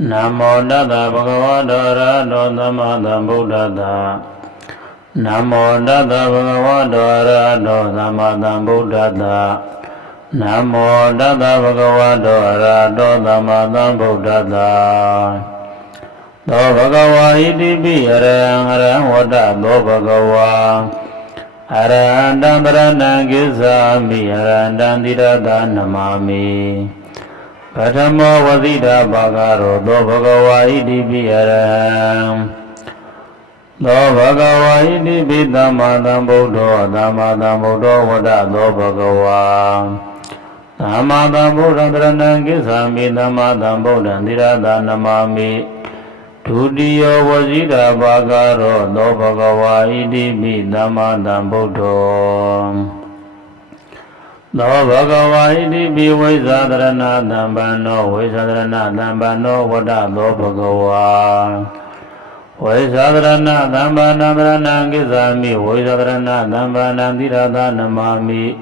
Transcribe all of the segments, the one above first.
Namo Tassa Bhagavato Arahato Samma Sambuddhassa. Namo Tassa Bhagavato Arahato Samma Sambuddhassa. Namo Tassa Bhagavato Arahato Samma Sambuddhassa. Do Bhagava iti pi arahang vada do Bhagava. Arahantang taranang gissami arahantang tirata namami. Pathamo vasita bhagaro do Bhagava iti pi arahang. Do Bhagava iti pi dhamma sambuddho vada do Bhagava. Dhamma sambuddham taranang gissami dhamma sambuddham tirata namami. Dutiyo vasita bhagaro do Bhagava iti pi dhamma sambuddho. Do Bhagava iti pi vaisadarana dhammano vada do Bhagava. Vaisadarana dhammana gissami vaisadarana dhammana tirata namami.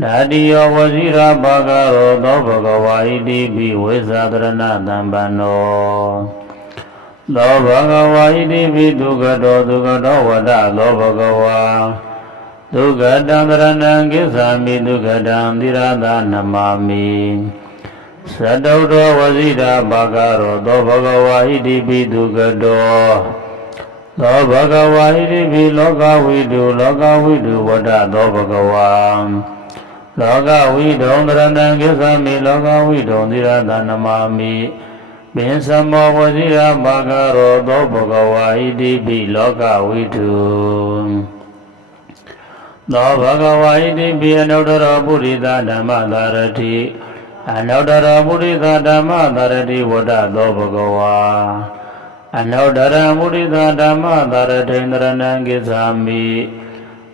Datiyo vasita bhagaro do Bhagava iti pi vaisadarana dhammano. Do Bhagava iti pi dukkhato vada do Bhagava. Dukkhatang taranang gissami dukkhatang tirata namami. Sattvato vasita bhagaro do Bhagava iti pi dukkhato. Do Bhagava iti pi lokavidu vada do Bhagava. Lokavidong taranang gissami lokavidong tirata namami. Binsamo vasita bhagaro do Bhagava iti pi lokavidu. Do Bhagava iti pi anuttara buddhita dhamma dharati. Anuttara buddhita dhamma dharati vada do Bhagava. Anuttara buddhita dhamma dharati taranang gissami.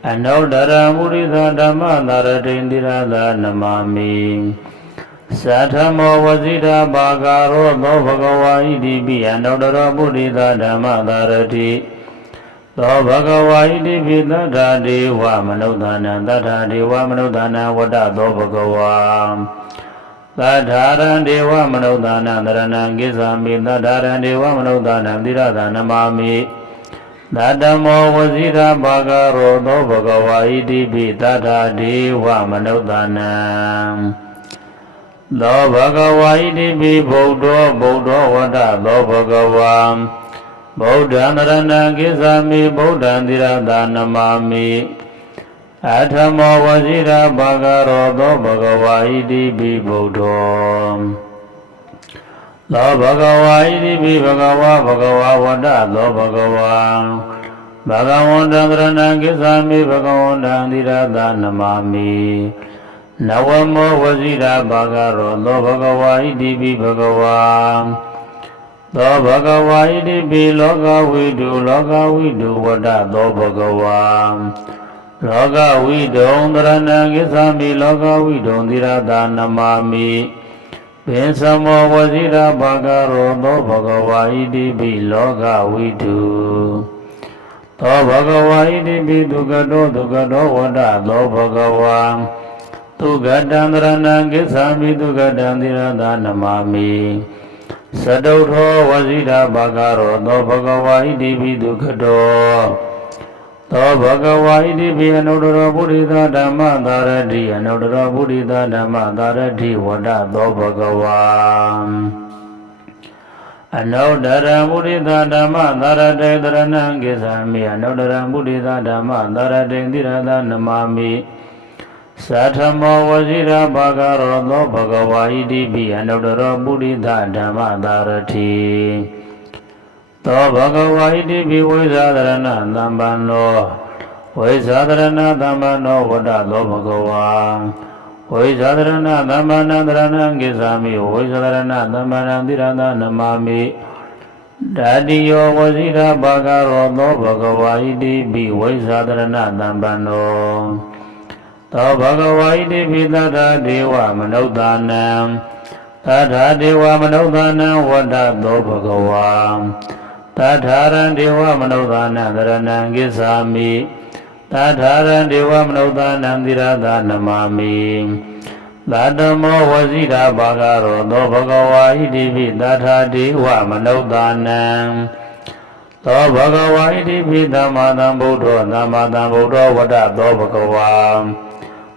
Anuttara buddhita dhamma dharati tirata namami. Sathamo vasita bhagaro do Bhagava iti pi anuttara buddhita dhamma dharati. Do Bhagava iti pi tattha deva manudana vada do Bhagava. Tattharan deva manudana taranang gissami tattharan deva manudana tirata namami. Tattamo vasita bhagaro do Bhagava iti pi tattha deva manudana. Do Bhagava iti pi buddho vada do Bhagava. Buddhang taranang gissami buddhang tirata namami. Atthamo vasita bhagaro do Bhagava iti pi buddho. Do Bhagava iti pi Bhagava vada do Bhagava. Bhagavantang taranang gissami bhagavantang tirata namami. Navamo vasita bhagaro do Bhagava iti pi Bhagava. Do Bhagava iti pi lokavidu vada do Bhagava. Lokavidong taranang gissami lokavidong tirata namami. Binsamo vasita bhagaro do Bhagava iti pi lokavidu. Do Bhagava iti pi dukkhato vada do Bhagava. Dukkhatang taranang gissami dukkhatang tirata namami. Sattvato vasita bhagaro do Bhagava iti pi dukkhato. Do Bhagava iti pi anuttara buddhita dhamma dharati vada do Bhagava. Anuttara buddhita dhamma dharati taranang gissami anuttara buddhita dhamma dharati tirata namami. Sathamo vasita bhagaro do Bhagava iti pi anuttara buddhita dhamma dharati. Do Bhagava iti pi vaisadarana dhammano vada do Bhagava. Vaisadarana dhammana taranang gissami vaisadarana dhammana tirata namami. Datiyo vasita bhagaro do Bhagava iti pi vaisadarana dhammano. Do Bhagava iti pi tattha deva manudana vada do Bhagava. Tattharan deva manudana taranang gissami. Tattharan deva manudana tirata namami. သာဓမ္မောဝစီရာဘာဂရောသောဘဂဝါဣတိပိသတ္ထာဒေဝမနုဿာနံသောဘဂဝါဣတိပိသမ္မာသမ္ဗုဒ္ဓောသမ္မာသမ္ဗုဒ္ဓောဝတ္တသောဘဂဝါ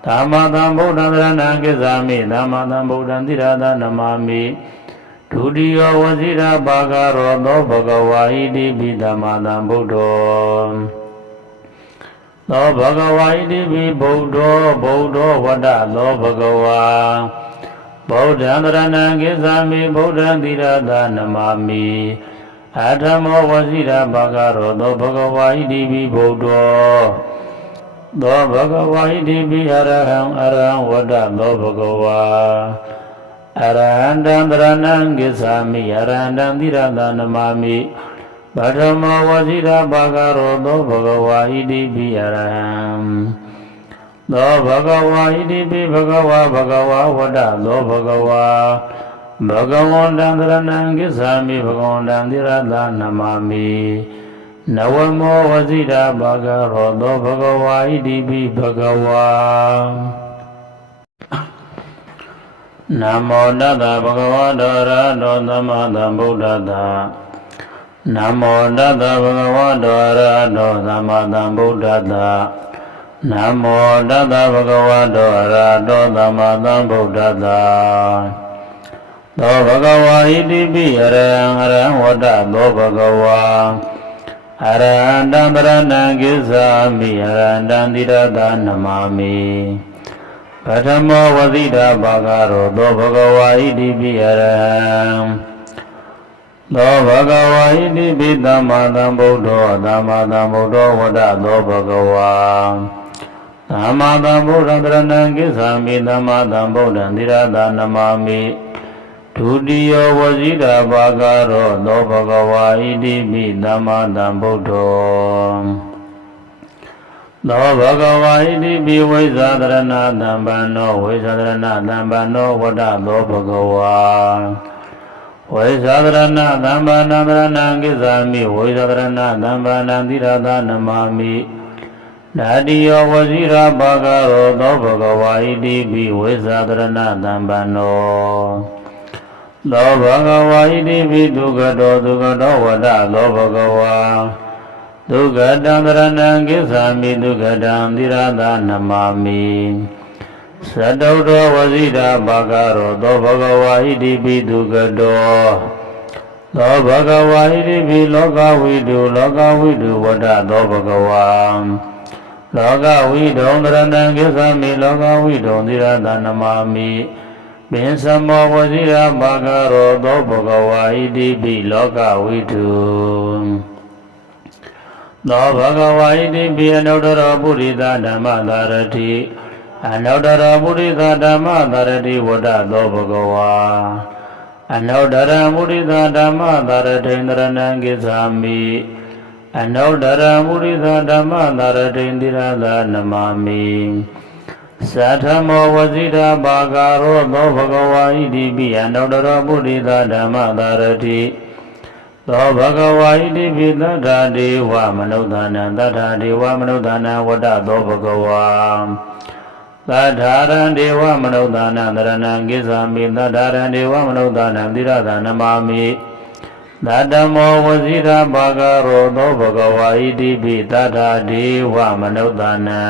သမ္မာသမ္ဗုဒ္ဓံသရဏံကိစ္ဆာမိသမ္မာသမ္ဗုဒ္ဓံသီရသနမာမိဒုတိယဝစီရာဘာဂရောသောဘဂဝါဣတိပိသမ္မာသမ္ဗုဒ္ဓောသောဘဂဝါဣတိပိဗုဒ္ဓောဗုဒ္ဓောဝတ္တသောဘဂဝါဗုဒ္ဓံသရဏံကိစ္ဆာမိဗုဒ္ဓံသီရသနမာမိအထမောဝစီရာဘာဂရောသောဘဂဝါဣတိပိဗုဒ္ဓောသောဘဂဝါဣတိပိအရဟံဝတ္တသောဘဂဝါအရဟံတံသရဏံကိစ္ဆာမိအရဟံတံသီရသနမာမိပထမဝစီရာဘာဂရောသောဘဂဝါဣတိပိအရဟံသောဘဂဝါဣတိပိဘဂဝါဝတ္တသောဘဂဝါဘဂဝန္တံသရဏံကိစ္ဆာမိဘဂဝန္တံသီရသနမာမိနဝမောဝစီရာဘာဂရောသောဘဂဝါဣတိပိဘဂဝါနမောတတဗဂဝတောရတောသမ္မာသမ္ဗုဒ္ဓတ္တနမောတတဗဂဝတောရတောသမ္မာသမ္ဗုဒ္ဓတ္တနမောတတဗဂဝတောရတောသမ္မာသမ္ဗုဒ္ဓတ္တသောဘဂဝါဣတိပိအရဟံဝတ္တသောဘဂဝါအရဟံတံပရဏံကိစ္ဆာမိအရဟံတံသီရသနမာမိပထမောဝစီရာဘာဂရောသောဘဂဝါဣတိပိအရဟံသောဘဂဝါဣတိပိသမ္မာသမ္ဗုဒ္ဓောသမ္မာသမ္ဗုဒ္ဓောဝတ္တသောဘဂဝါသမ္မာသမ္ဗုဒ္ဓံတရဏံကိစ္ဆာမိသမ္မာသမ္ဗုဒ္ဓံသီရသနမာမိဒုတိယဝစီရာဘာဂရောသောဘဂဝါဣတိပိသမ္မာသမ္ဗုဒ္ဓောသောဘဂဝါဣတိပိဝိဇာသရဏသံပန္နောဝိဇာသရဏသံပန္နောဝတ္တသောဘဂဝါဝိဇာသရဏသံပန္နသရဏံကိစ္ဆာမိဝိဇာသရဏသံပန္နသီရသနမာမိဓာတိယဝစီရာဘာဂရောသောဘဂဝါဣတိပိဝိဇာသရဏသံပန္နောသောဘဂဝါဣတိပိဒုက္ခတောဝတ္တသောဘဂဝါဒုက္ခတံသရဏံကိစ္ဆာမိဒုက္ခတံသီရသနမာမိသတုတ္တဝစီရာဘာဂရောသောဘဂဝါဣတိပိဒုက္ခတောသောဘဂဝါဣတိပိလောကဝိတုဝတ္တသောဘဂဝါလောကဝိတုံသရဏံကိစ္ဆာမိလောကဝိတုံသီရသနမာမိပင်စမောဝစီရာဘာဂရောသောဘဂဝါဣတိပိလောကဝိတုသောဘဂဝါဣတိပိအနုတ္တရောပုရိသဓမ္မသာရတိအနုတ္တရောပုရိသဓမ္မသာရတိဝတ္တသောဘဂဝါအနုတ္တရပုရိသဓမ္မသာရတိန္တရဏံကိစ္ဆာမိအနုတ္တရပုရိသဓမ္မသာရတိန္တိရသနမာမိသထမောဝစီရာဘာဂရောသောဘဂဝါဣတိပိအနုတ္တရောပုရိသဓမ္မသာရတိသောဘဂဝါဣတိပိသတ္ထာဒေဝမနုဿာနံသတ္ထာဒေဝမနုဿာနံဝတ္တသောဘဂဝါသတ္ထာရံဒေဝမနုဿာနံသရဏံကိစ္ဆာမိသတ္ထာရံဒေဝမနုဿာနံသီရသနမာမိသတ္တမောဝစီရာဘာဂရောသောဘဂဝါဣတိပိသတ္ထာဒေဝမနုဿာနံ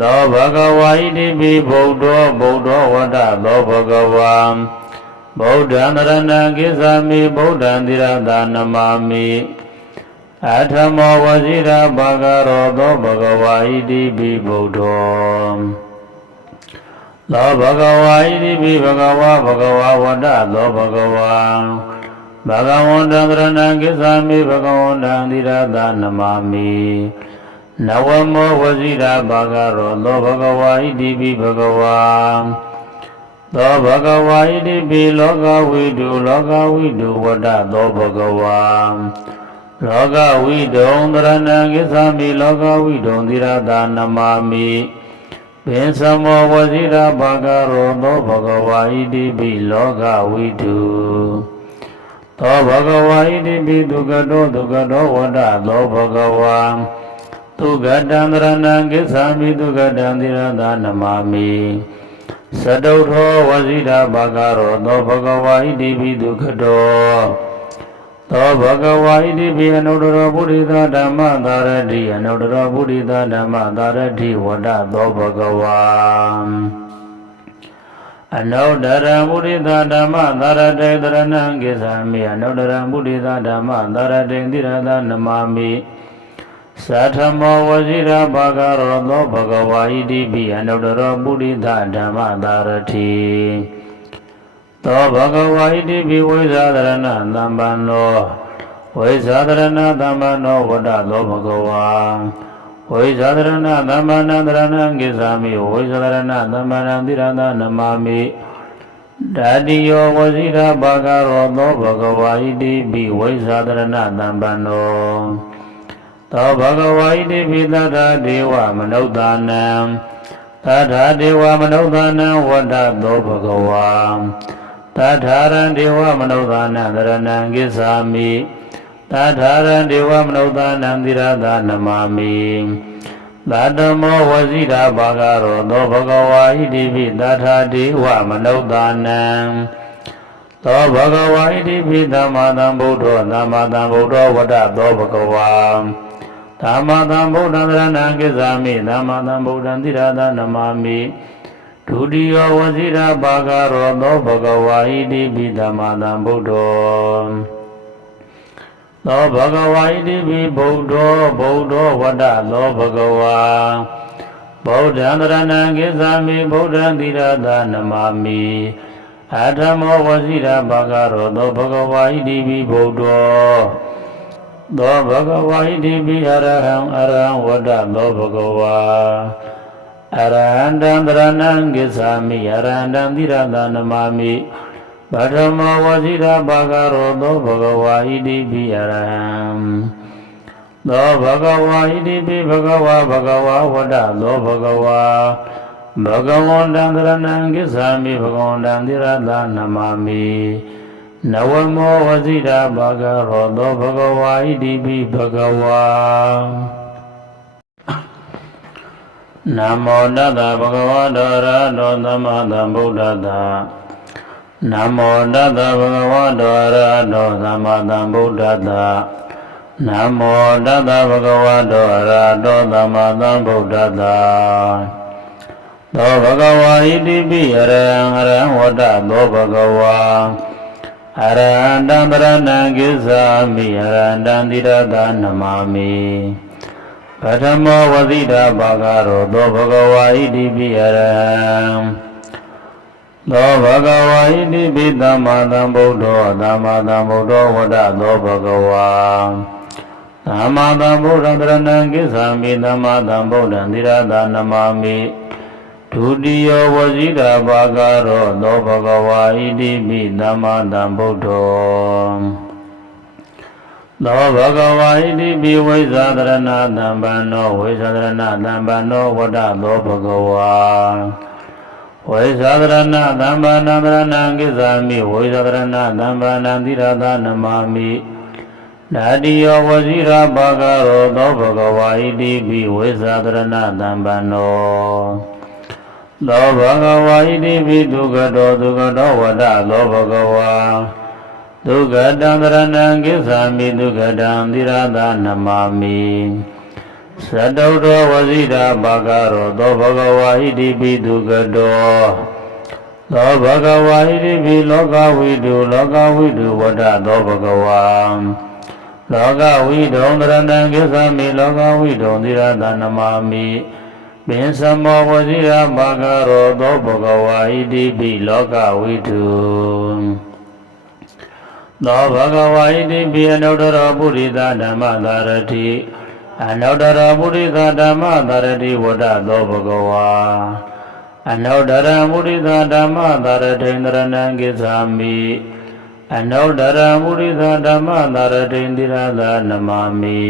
သောဘဂဝါဣတိပိဗုဒ္ဓောဝတ္တသောဘဂဝါဗုဒ္ဓံသရဏံကိစ္ဆာမိဗုဒ္ဓံသီရသနမာမိအထမောဝစီရာဘာဂရောသောဘဂဝါဣတိပိဗုဒ္ဓောသောဘဂဝါဣတိပိဘဂဝါဝတ္တသောဘဂဝါဘဂဝန္တံသရဏံကိစ္ဆာမိဘဂဝန္တံသီရသနမာမိနဝမောဝစီရာဘာဂရောသောဘဂဝါဣတိပိဘဂဝါသောဘဂဝါဣတိပိလောကဝိတုဝတ္တသောဘဂဝါလောကဝိတုံသရဏံကိစ္ဆာမိလောကဝိတုံသီရသနမာမိပင်စမောဝစီရာဘာဂရောသောဘဂဝါဣတိပိလောကဝိတုသောဘဂဝါဣတိပိဒုက္ခတောဝတ္တသောဘဂဝါ သူကတံတရဏံကိသာမိသူကတံသီရသနမမိသတုထောဝစီတာဘာဂရောသောဘဂဝါဣတိပိဒုက္ခတောသောဘဂဝါဣတိပိအနုတ္တရောပုရိသဓမ္မသာရတိအနုတ္တရောပုရိသဓမ္မသာရတိဝဒသောဘဂဝါအနုတ္တရပုရိသဓမ္မသာရတေတရဏံကိသာမိအနုတ္တရပုရိသဓမ္မသာရတေသီရသနမမိသထမောဝစီရဘာဂရောသောဘဂဝါဣတိပိအနုတ္တရောပုရိသဓမ္မသာရတိသောဘဂဝါဣတိပိဝိဇာသရဏသမ္ပန္နောဝိဇာသရဏသမ္ပန္နောဝဒသောဘဂဝါဝိဇာသရဏသမ္ပန္နသရဏံကိသာမိဝိဇာသရဏသမ္ပန္နသီရသနမမိဓာတိယောဝစီရဘာဂရောသောဘဂဝါဣတိပိဝိဇာသရဏသမ္ပန္နောသောဘဂဝါဣတိပိသတ္ထဒေဝမနုဿာနံသတ္ထဒေဝမနုဿာနံဝဒသောဘဂဝါသတ္ထာရံဒေဝမနုဿာနံသရဏံကိသာမိသတ္ထာရံဒေဝမနုဿာနံသီရသနမမိသတ္တမောဝစီတာဘာဂရောသောဘဂဝါဣတိပိသတ္ထာဒေဝမနုဿာနံသောဘဂဝါဣတိပိသမ္မာသမ္ဗုဒ္ဓောသမ္မာသမ္ဗုဒ္ဓောဝဒသောဘဂဝါသမ္မာသမ္ဗုဒ္ဓံသရဏံကိသာမိသမ္မာသမ္ဗုဒ္ဓံသီရသနမမိဒုတိယဝစီရဘာဂရောသောဘဂဝါဣတိပိသမ္မာသမ္ဗုဒ္ဓောသောဘဂဝါဣတိပိဗုဒ္ဓောဗုဒ္ဓောဝဒသောဘဂဝါဗုဒ္ဓံသရဏံကိသာမိဗုဒ္ဓံသီရသနမမိအထမောဝစီရဘာဂရောသောဘဂဝါဣတိပိဗုဒ္ဓောသောဘဂဝါဣတိပိအရဟံအရဟံဝဒသောဘဂဝါအရဟံတံတရဏံကိသာမိအရဟံတံသီရသနမမိပထမောဝစီရဘာဂရောသောဘဂဝါဣတိပိအရဟံသောဘဂဝါဣတိပိဘဂဝါဘဂဝါဝဒသောဘဂဝါဘဂဝန္တံတရဏံကိသာမိဘဂဝန္တံသီရသနမမိနဝမောဝစီရဘာဂရောသောဘဂဝါဣတိပိဘဂဝါနမောတတ္တဘဂဝတောရဟတောသမ္မာသမ္ဗုဒ္ဓတ္တနမောတတ္တဘဂဝတောရဟတောသမ္မာသမ္ဗုဒ္ဓတ္တနမောတတ္တဘဂဝတောရဟတောသမ္မာသမ္ဗုဒ္ဓတ္တသောဘဂဝါဣတိပိအရဟံအရဟံဝဒသောဘဂဝါအရဟံတံတရဏံကိသာမိအရဟံတံသီရသနမမိပထမောဝစီတာဘာဂရောသောဘဂဝါဣတိပိအရဟံသောဘဂဝါဣတိပိသမ္မာသမ္ဗုဒ္ဓောသမ္မာသမ္ဗုဒ္ဓောဝဒသောဘဂဝါသမ္မာသမ္ဗုဒ္ဓံတရဏံကိသာမိသမ္မာသမ္ဗုဒ္ဓံသီရသနမမိဒုတိယဝစီတာဘာဂရောသောဘဂဝါဣတိပိသမ္မာသမ္ဗုဒ္ဓောသောဘဂဝါဣတိပိဝိဇာသရဏသမ္ပန္နောဝိဇာသရဏသမ္ပန္နောဝဒသောဘဂဝါဝိဇာသရဏသမ္ပန္နသရဏံကိသာမိဝိဇာသရဏသမ္ပန္နသီရသနမမိဓာတိယောဝစီရဘာဂရောသောဘဂဝါဣတိပိဝိဇာသရဏသမ္ပန္နောသောဘဂဝါဣတိပိဒုက္ခတောဝဒသောဘဂဝါဒုက္ခတံတရဏံကိသာမိဒုက္ခတံသီရသနမမိသတုတ္တဝစီတာဘာဂရောသောဘဂဝါဣတိပိဒုက္ခတောသောဘဂဝါဣတိပိလောကဝိတုဝဒသောဘဂဝါလောကဝိတုံတရဏံကိသာမိလောကဝိတုံသီရသနမမိပင်စမောဝစီရဘာဂရောသောဘဂဝါဣတိပိလောကဝိတုသောဘဂဝါဣတိပိအနုတ္တရောပုရိသဓမ္မသာရတိအနုတ္တရောပုရိသဓမ္မသာရတိဝဒသောဘဂဝါအနုတ္တရပုရိသဓမ္မသာရတိန္ဒရဏံကိသာမိအနုတ္တရပုရိသဓမ္မသာရတိန္ဒိရသနမမိ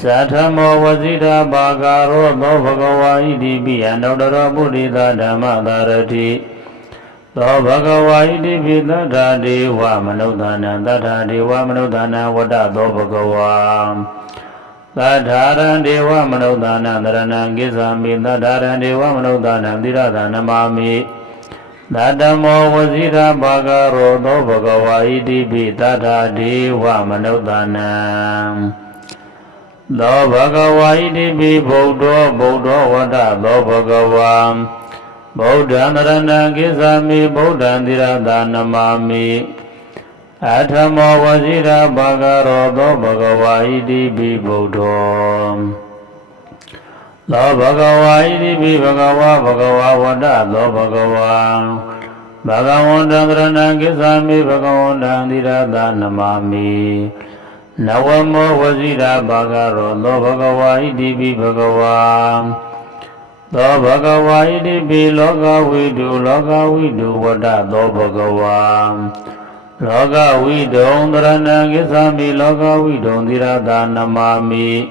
သထမောဝစီတာဘာဂရောသောဘဂဝါဣတိပိအနုတ္တရောပုရိသဓမ္မသာရတိသောဘဂဝါဣတိပိသတ္ထာဒေဝမနုဿာနံသတ္ထာဒေဝမနုဿာနံဝဒသောဘဂဝါ Tadharan Deva Manodana Dharana Gizami Tadharan Deva Manodana Dirada Namami Dadamo Wazira Bhagaro Do Bhagava Idibi Tadha Deva Manodana Do Bhagava Idibi Bodho Bodho Vada Do Bhagava Bodhan Dharana Gizami Bodhan Dirada Namami Athamo Vajira Bhagaro Do Bhagava Idibi Bodho Do Bhagava Idibi Bhagava Bhagava Vada Do Bhagava Bhagavanda Dharana Gizami Bhagavanda Dirada Namami Nawamo Vajira Bhagaro Do Bhagava Idibi Bhagava Do Bhagava Idibi Loka Vidu Vada Do Bhagava Loka Vidon Dharana Gizami Loka Vidon Dirada Namami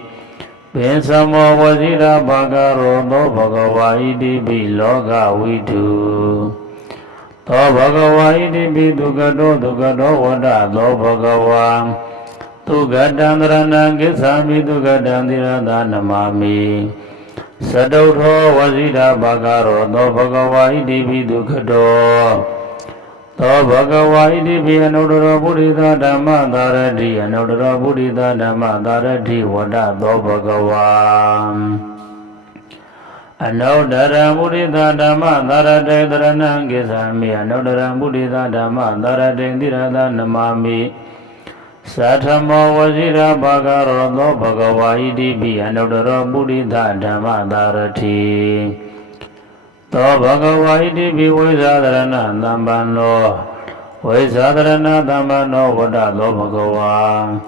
Bensamo Vajira Bhagaro Do Bhagava Idibi Loka Vidu Do Bhagava Idibi Dugado Vada Do Bhagava Dugadan Dharana Gizami Dugadan Dirada Namami Sadodho Vajira Bhagaro Do Bhagava Idibi Dugado Do Bhagava Idibi Anodara Buddhita Dhamma Dharati Anodara Buddhita Dhamma Dharati Vada Do Bhagava Anodara Buddhita Dhamma Dharati Dharana Gizami Anodara Buddhita Dhamma Dharati Dirada Namami Sathamo Vajira Bhagaro Do Bhagava Idibi Anodara Buddhita Dhamma Dharati Do Bhagava Idibi Vaisadharana Dhambano Vaisadharana Dhambano Vada Do Bhagava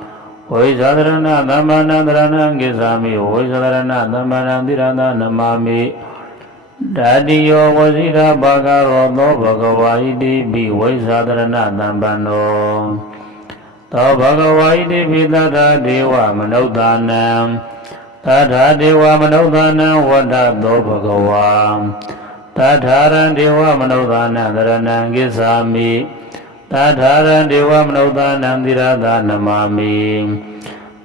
Vaisadharana Dhambana Dharana Gizami Vaisadharana Dhambana Dirada Namami Dadiyo Vajira Bhagaro Do Bhagava Idibi Vaisadharana Dhambano Do Bhagava Idibi Tadha Deva Manodhanam Tadha Deva Manodhanam Vada Do Bhagava Tadharan Deva Manodana Dharana Gizami Tadharan Deva Manodana Dirada Namami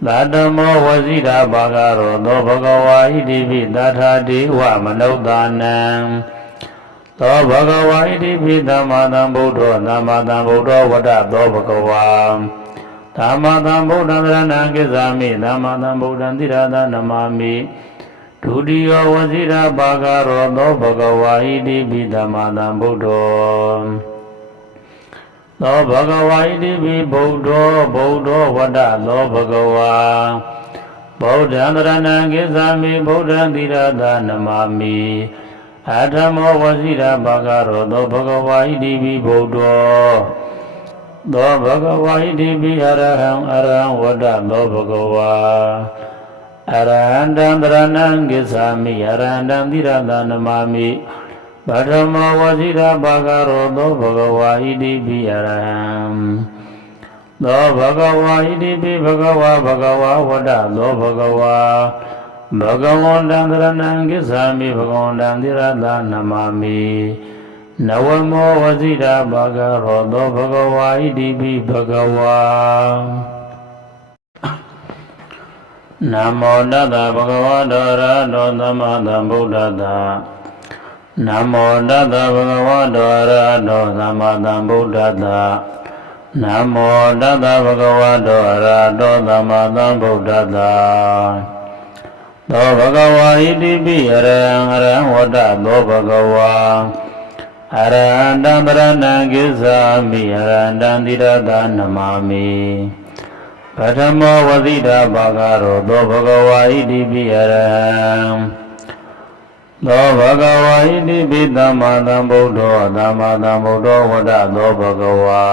Dadamo Vajira Bhagaro Do Bhagava Idibi Tadha Deva Manodana Do Bhagava Idibi Dhammadam Bodho Vada Do Bhagava Dhammadam Bodho Dharana Gizami Dhammadam Bodho Dirada Namami Dudiyo Vajira Bhagaro Do Bhagava Idibi Dhammadam Bodho Do Bhagava Idibi Bodho Vada Do Bhagava Bodhan Dharana Gizami Bodhan Dirada Namami Athamo Vajira Bhagaro Do Bhagava Idibi Bodho Do Bhagava Idibi Araham Vada Do Bhagava Arahantam Dharanam Gizami Arahantam Dirada Namami Bhattamo Vajira Bhagaro Do Bhagava Idibi Araham Do Bhagava Idibi Bhagava Vada Do Bhagava Bhagavandam Dharanam Gizami Bhagavandam Dirada Namami Nawamo Vajira Bhagaro Do Bhagava Idibi Bhagava Namo Tassa Bhagavata Arahato Samma Sambuddhassa Namo Tassa Bhagavata Arahato Samma Sambuddhassa Namo Tassa Bhagavata Arahato Samma Sambuddhassa Do Bhagava Idibi Araham Vada Do Bhagava Arahantam Dharanam Gizami Arahantam Dirada Namami Bhattamo Vajira Bhagaro Do Bhagava Idibi Araham Do Bhagava Idibi Dhammadam Bodho Vada Do Bhagava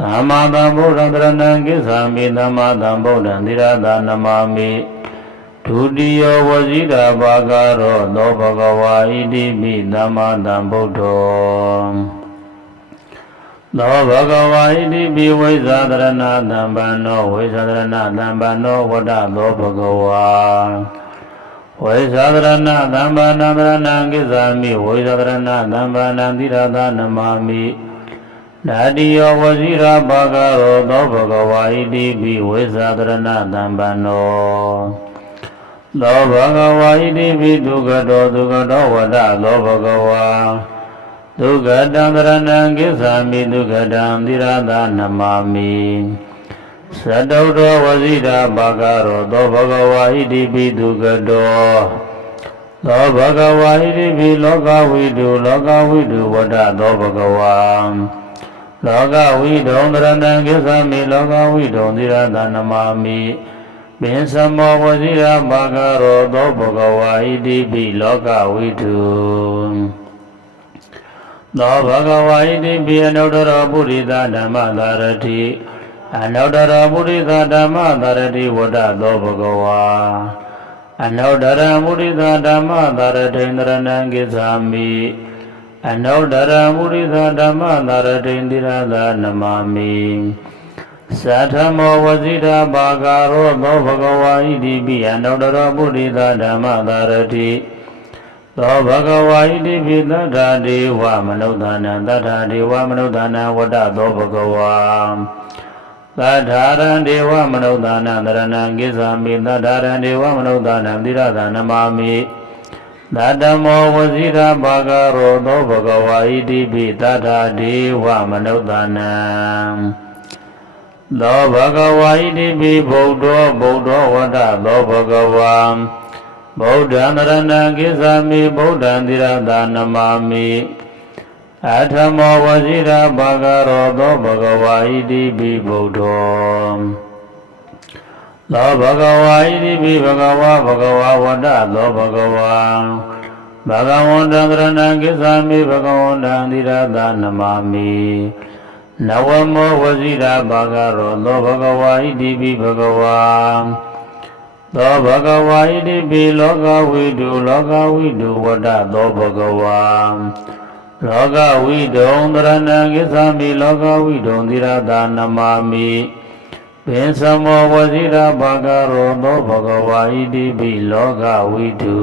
Dhammadam Bodho Dharanam Gizami Dhammadam Bodho Dirada Namami Dudiyo Vajira Bhagaro Do Bhagava Idibi Dhammadam Bodho Do Bhagava Idibi Vaisadharana Dhambano Vada Do Bhagava Vaisadharana Dhambana Dharana Gizami Vaisadharana Dhambana Dirada Namami ဒါတိယောဝဇိရာဘာဂရောသောဘဂဝါဣတိပိဝိဇာတရဏသံပန္နောသောဘဂဝါဣတိပိဒုက္ခတောဝဒသောဘဂဝါဒုက္ခတံတရဏံကိစ္ဆာမိဒုက္ခတံသီရသနမာမိသတုတ္တဝဇိရာဘာဂရောသောဘဂဝါဣတိပိဒုက္ခသောဘဂဝါဣတိပိလောကဝိတုဝဒသောဘဂဝါလောကဝိတုံတရဏံကိစ္ဆာမိလောကဝိတုံသီရသနမာမိပင်စမောဝဇိရာဘာဂရောသောဘဂဝါဣတိပိလောကဝိတုသောဘဂဝါဣတိပိအနုတ္တရောပုရိသဓမ္မသာရတိအနုတ္တရောပုရိသဓမ္မသာရတိဝဒသောဘဂဝါအနုတ္တရပုရိသဓမ္မသာရတိန္တရဏံကိစ္ဆာမိအနုတ္တရပုရိသဓမ္မသာရတိန္တိရသနမာမိသထမောဝဇိရာဘာဂရောသောဘဂဝါဣတိပိအနုတ္တရပုရိသဓမ္မသာရတိသောဘဂဝါဣတိပိသတ္ထာဒေဝမနုဿာနံသတ္ထာဒေဝမနုဿာနံဝတ္တသောဘဂဝါသတ္ထာရံဒေဝမနုဿာနံတရဏံကိစ္ဆာမိသတ္ထာရံဒေဝမနုဿာနံသီရသနမာမိသတ္တမောဝဇိရာဘာဂရောသောဘဂဝါဣတိပိသတ္ထာဒေဝမနုဿာနံသောဘဂဝါဣတိပိဗုဒ္ဓောဝတ္တသောဘဂဝါဗုဒ္ဓံတရဏံကိစ္ဆာမိဗုဒ္ဓံသီရသနမာမိအထမောဝဇိရာဘာဂရောသောဘဂဝါဣတိပိဗုဒ္ဓောသောဘဂဝါဣတိပိဘဂဝါဝတ္တသောဘဂဝါဘဂဝန္တံတရဏံကိစ္ဆာမိဘဂဝန္တံသီရသနမာမိနဝမောဝဇိရာဘာဂရောသောဘဂဝါဣတိပိဘဂဝါသောဘဂဝါဣတိပိလောကဝိတုဝတ္တသောဘဂဝါလောကဝိတုံတရဏံကိစ္ဆာမိလောကဝိတုံသီရသနမာမိပင်စမောဝဇိရာဘာဂရောသောဘဂဝါဣတိပိလောကဝိတု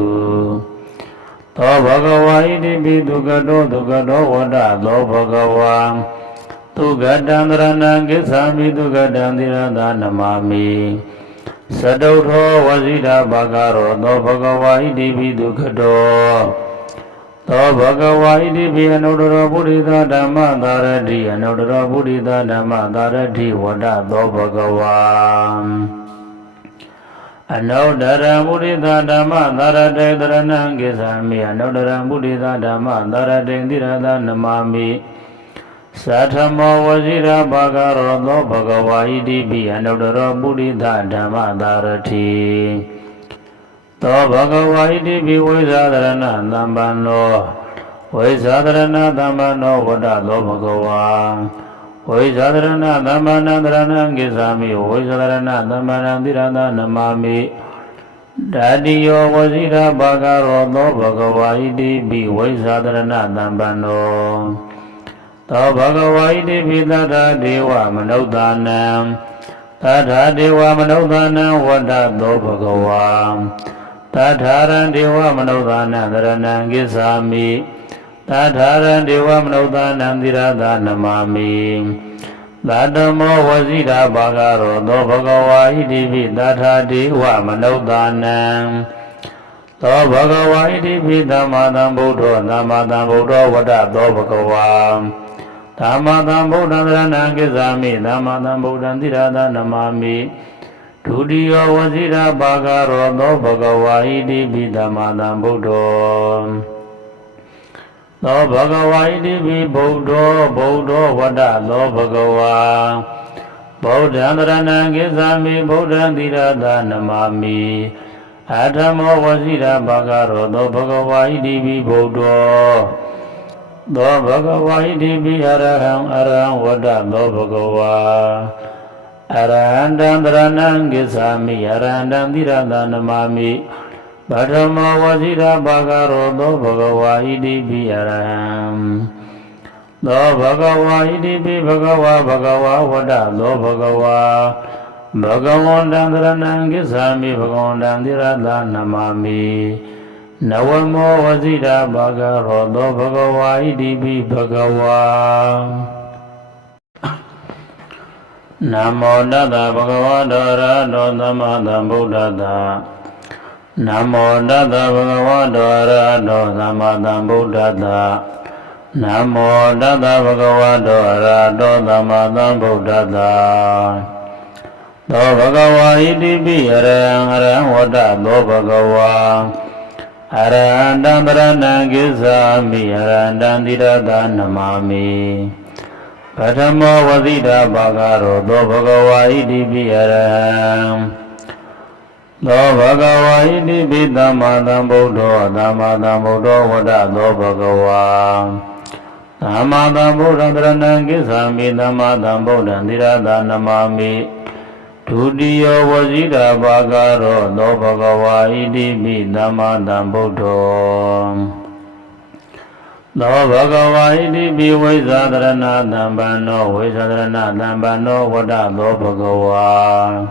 သောဘဂဝါဣတိပိဒုက္ခတောဝတ္တသောဘဂဝါဒုက္ခတံတရဏံကိစ္ဆာမိဒုက္ခတံသီရသနမာမိသတုတ္ထောဝဇိရာဘာဂရောသောဘဂဝါဣတိပိဒုက္ခတောသောဘဂဝါဣတိပိအနုတ္တရောပုရိသဓမ္မသာရတိအနုတ္တရောပုရိသဓမ္မသာရတိဝတ္တသောဘဂဝါအနုတ္တရပုရိသဓမ္မသာရတေတရဏံကိစ္ဆာမိအနုတ္တရပုရိသဓမ္မသာရတေသီရသနမာမိသထမောဝဇိရာဘာဂရောသောဘဂဝါဣတိပိအနုတ္တရောပုရိသဓမ္မသာရတိသောဘဂဝါဣတိပိဝိဇာတရဏသံပန္နောဝိဇာတရဏသံပန္နောဝတ္တသောဘဂဝါဝိဇာတရဏသံပန္နတရဏံကိစ္ဆာမိဝိဇာတရဏသံပန္နသီရသနမာမိဓာတိယောဝဇိရာဘာဂရောသောဘဂဝါဣတိပိဝိဇာတရဏသံပန္နောသောဘဂဝါဣတိပိသတ္ထာဒေဝမနုဿာနံသတ္ထာဒေဝမနုဿာနံဝတ္တသောဘဂဝါသတ္ထာရံဒေဝမနုဿာနံတရဏံကိစ္ဆာမိသတ္ထာရံဒေဝမနုဿာနံသီရသနမာမိသတ္တမောဝဇိရာဘာဂရောသောဘဂဝါဣတိပိသတ္ထာဒေဝမနုဿာနံသောဘဂဝါဣတိပိသမ္မာသမ္ဗုဒ္ဓောဝတ္တသောဘဂဝါသမ္မာသမ္ဗုဒ္ဓံတရဏံကိစ္ဆာမိသမ္မာသမ္ဗုဒ္ဓံသီရသနမာမိဒုတိယဝဇိရာဘာဂရောသောဘဂဝါဣတိပိသမ္မာသမ္ဗုဒ္ဓောသောဘဂဝါဣတိပိဗုဒ္ဓောဝတ္တသောဘဂဝါဗုဒ္ဓံတရဏံကိစ္ဆာမိဗုဒ္ဓံသီရသနမာမိအထမောဝဇိရာဘာဂရောသောဘဂဝါဣတိပိဗုဒ္ဓောသောဘဂဝါဣတိပိအရဟံဝတ္တသောဘဂဝါအရဟံတံတရဏံကိစ္ဆာမိအရဟံတံသီရသနမာမိပထမဝဇိရာဘာဂရောသောဘဂဝါဣတိပိအရဟံသောဘဂဝါဣတိပိဘဂဝါဝတ္တသောဘဂဝါဘဂဝန္တံတရဏံကိစ္ဆာမိဘဂဝန္တံသီရသနမာမိနဝမောဝဇိရာဘာဂရောသောဘဂဝါဣတိပိဘဂဝါ Namo Tassa Bhagavato Arahato Samma Sambuddhassa Namo Tassa Bhagavato Arahato Samma Sambuddhassa Namo Tassa Bhagavato Arahato Samma Sambuddhassa Do Bhagava Iti Arahang Vata Do Bhagava Arahantang Saranang Gissami Arahantang Tirata Namami Pathamo Vasita Bhagaro Do Bhagava Iti Arahang Do Bhagava Iti Dhamma Sambuddho Dhamma Sambuddho Vata Do Bhagava Dhamma Sambuddham Saranang Gissami Dhamma Sambuddham Tirata Namami Dutiyo Vasita Bhagaro Do Bhagava Iti Dhamma Sambuddho Do Bhagava Iti Vaisadarana Dhammano Vaisadarana Dhammano Vata Do Bhagava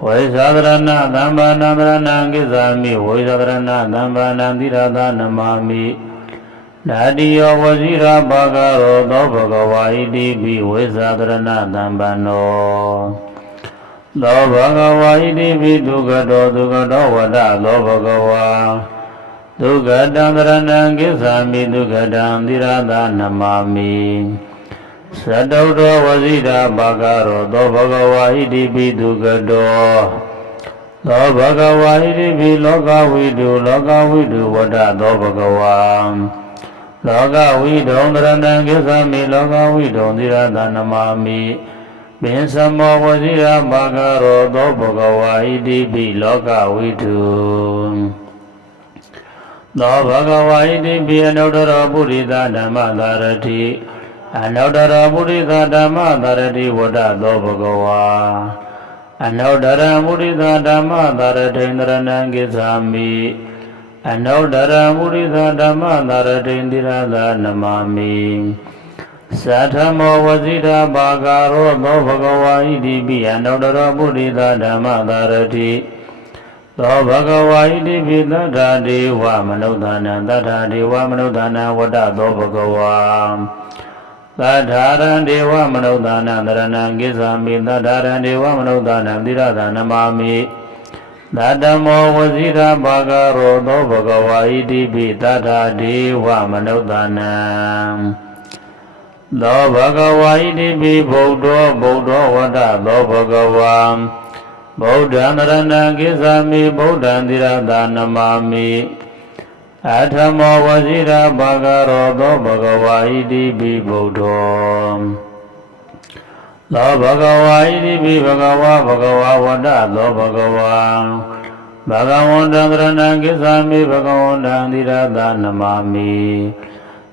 Vaisadarana Dhammana Dharanang Gissami Vaisadarana Dhammana Tirata Namami Datiyo Vasita Bhagaro Do Bhagava Iti Vaisadarana Dhammano Do Bhagava Iti Dukkhato Dukkhato Vata Do Bhagava Dukkhatam Saranang Gissami Dukkhatam Tirata Namami Sattvato Vasita Bhagaro Do Bhagava Iti Dukkhato Do Bhagava Iti Lokavidu Lokavidu Vata Do Bhagava Lokavidam Saranang Gissami Lokavidam Tirata Namami Binsamo Vasita Bhagaro Do Bhagava Iti Lokavidu Do Bhagava Iti Anuttara Buddhita Dhamma Dharati Anuttara Buddhita Dhamma Dharati Vata Do Bhagava Anuttara Buddhita Dhamma Dharati Saranang Gissami Anuttara Buddhita Dhamma Dharati Tirata Namami Sathamo Vasita Bhagaro Do Bhagava Iti Anuttara Buddhita Dhamma Dharati Do Bhagava Iti Tattha Deva Manodana Tattha Deva Manodana Vata Do Bhagava Tattharan Deva Manodana Dharanang Gissami Tattharan Deva Manodana Tirata Namami Tattamo Vasita Bhagaro Do Bhagava Iti Tattha Deva Manodana Do Bhagava Iti Buddho Buddho Vata Do Bhagava Buddham Saranang Gissami Buddham Tirata Namami Athamo Vasita Bhagaro Do Bhagava Iti Buddho Do Bhagava Iti Bhagava Bhagava Vata Do Bhagava Bhagavantam Saranang Gissami Bhagavantam Tirata Namami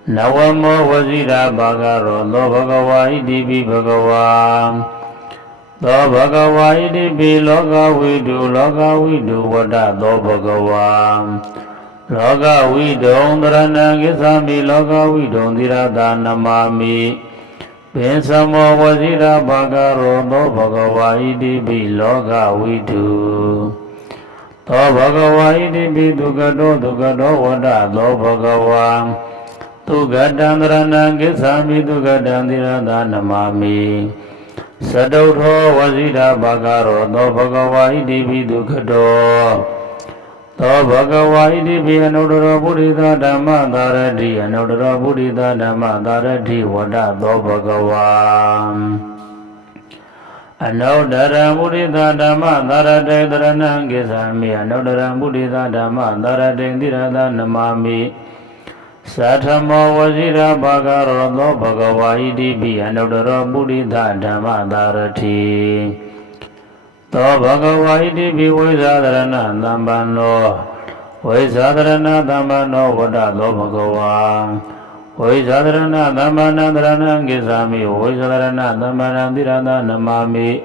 Navamo Vasita Bhagaro Do Bhagava Iti Bhagava Do Bhagava Iti Lokavidu Lokavidu Vata Do Bhagava Lokavidam Saranang Gissami Lokavidam Tirata Namami Binsamo Vasita Bhagaro Do Bhagava Iti Lokavidu Do Bhagava Iti Dukkhato Dukkhato Vata Do Bhagava Dukkhatam Saranang Gissami Dukkhatam Tirata Namami Sattvato Vasita Bhagaro Do Bhagava Iti Dukkhato Do Bhagava Iti Anuttara Buddhita Dhamma Dharati Anuttara Buddhita Dhamma Dharati Vata Do Bhagava Anuttara Buddhita Dhamma Dharati Dharanang Gissami Anuttara Buddhita Dhamma Dharati Tirata Namami Sathamo Vasita Bhagaro Do Bhagava Iti Anuttara Buddhita Dhamma Dharati Do Bhagava Iti Vaisadarana Dhammano Vaisadarana Dhammano Vata Do Bhagava Vaisadarana Dhammana Dharanang Gissami Vaisadarana Dhammana Tirata Namami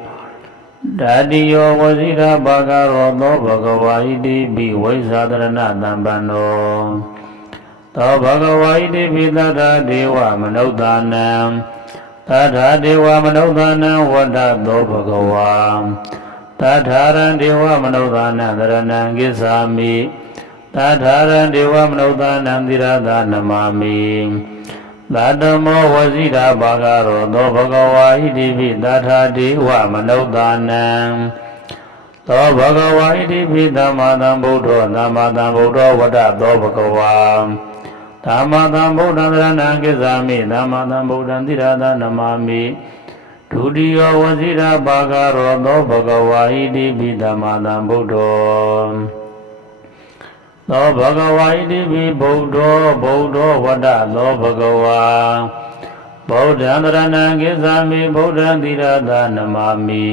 Datiyo Vasita Bhagaro Do Bhagava Iti Vaisadarana Dhammano Do Bhagava Iti Tattha Deva Manodana Tattha Deva Manodana Vata Do Bhagava Tattharan Deva Manodana Dharanang Gissami Tattharan Deva Manodana Tirata Namami သာဓမ္မောဝစီရာဘာဂရောသောဘဂဝါဣတိပိသတ္ထာဒေဝမနုဿာနံသောဘဂဝါဣတိပိသမ္မာသမ္ဗုဒ္ဓောသမ္မာသမ္ဗုဒ္ဓောဝတ္တသောဘဂဝါသမ္မာသမ္ဗုဒ္ဓံသရဏံကိစ္ဆာမိသမ္မာသမ္ဗုဒ္ဓံသီရသနမမိဒုတိယဝစီရာဘာဂရောသောဘဂဝါဣတိပိသမ္မာသမ္ဗုဒ္ဓောသောဘဂဝါဣတိပိဗုဒ္ဓောဗုဒ္ဓောဝတ္တသောဘဂဝါဗုဒ္ဓံသရဏံကိစ္ဆာမိဗုဒ္ဓံသီရသနမမိ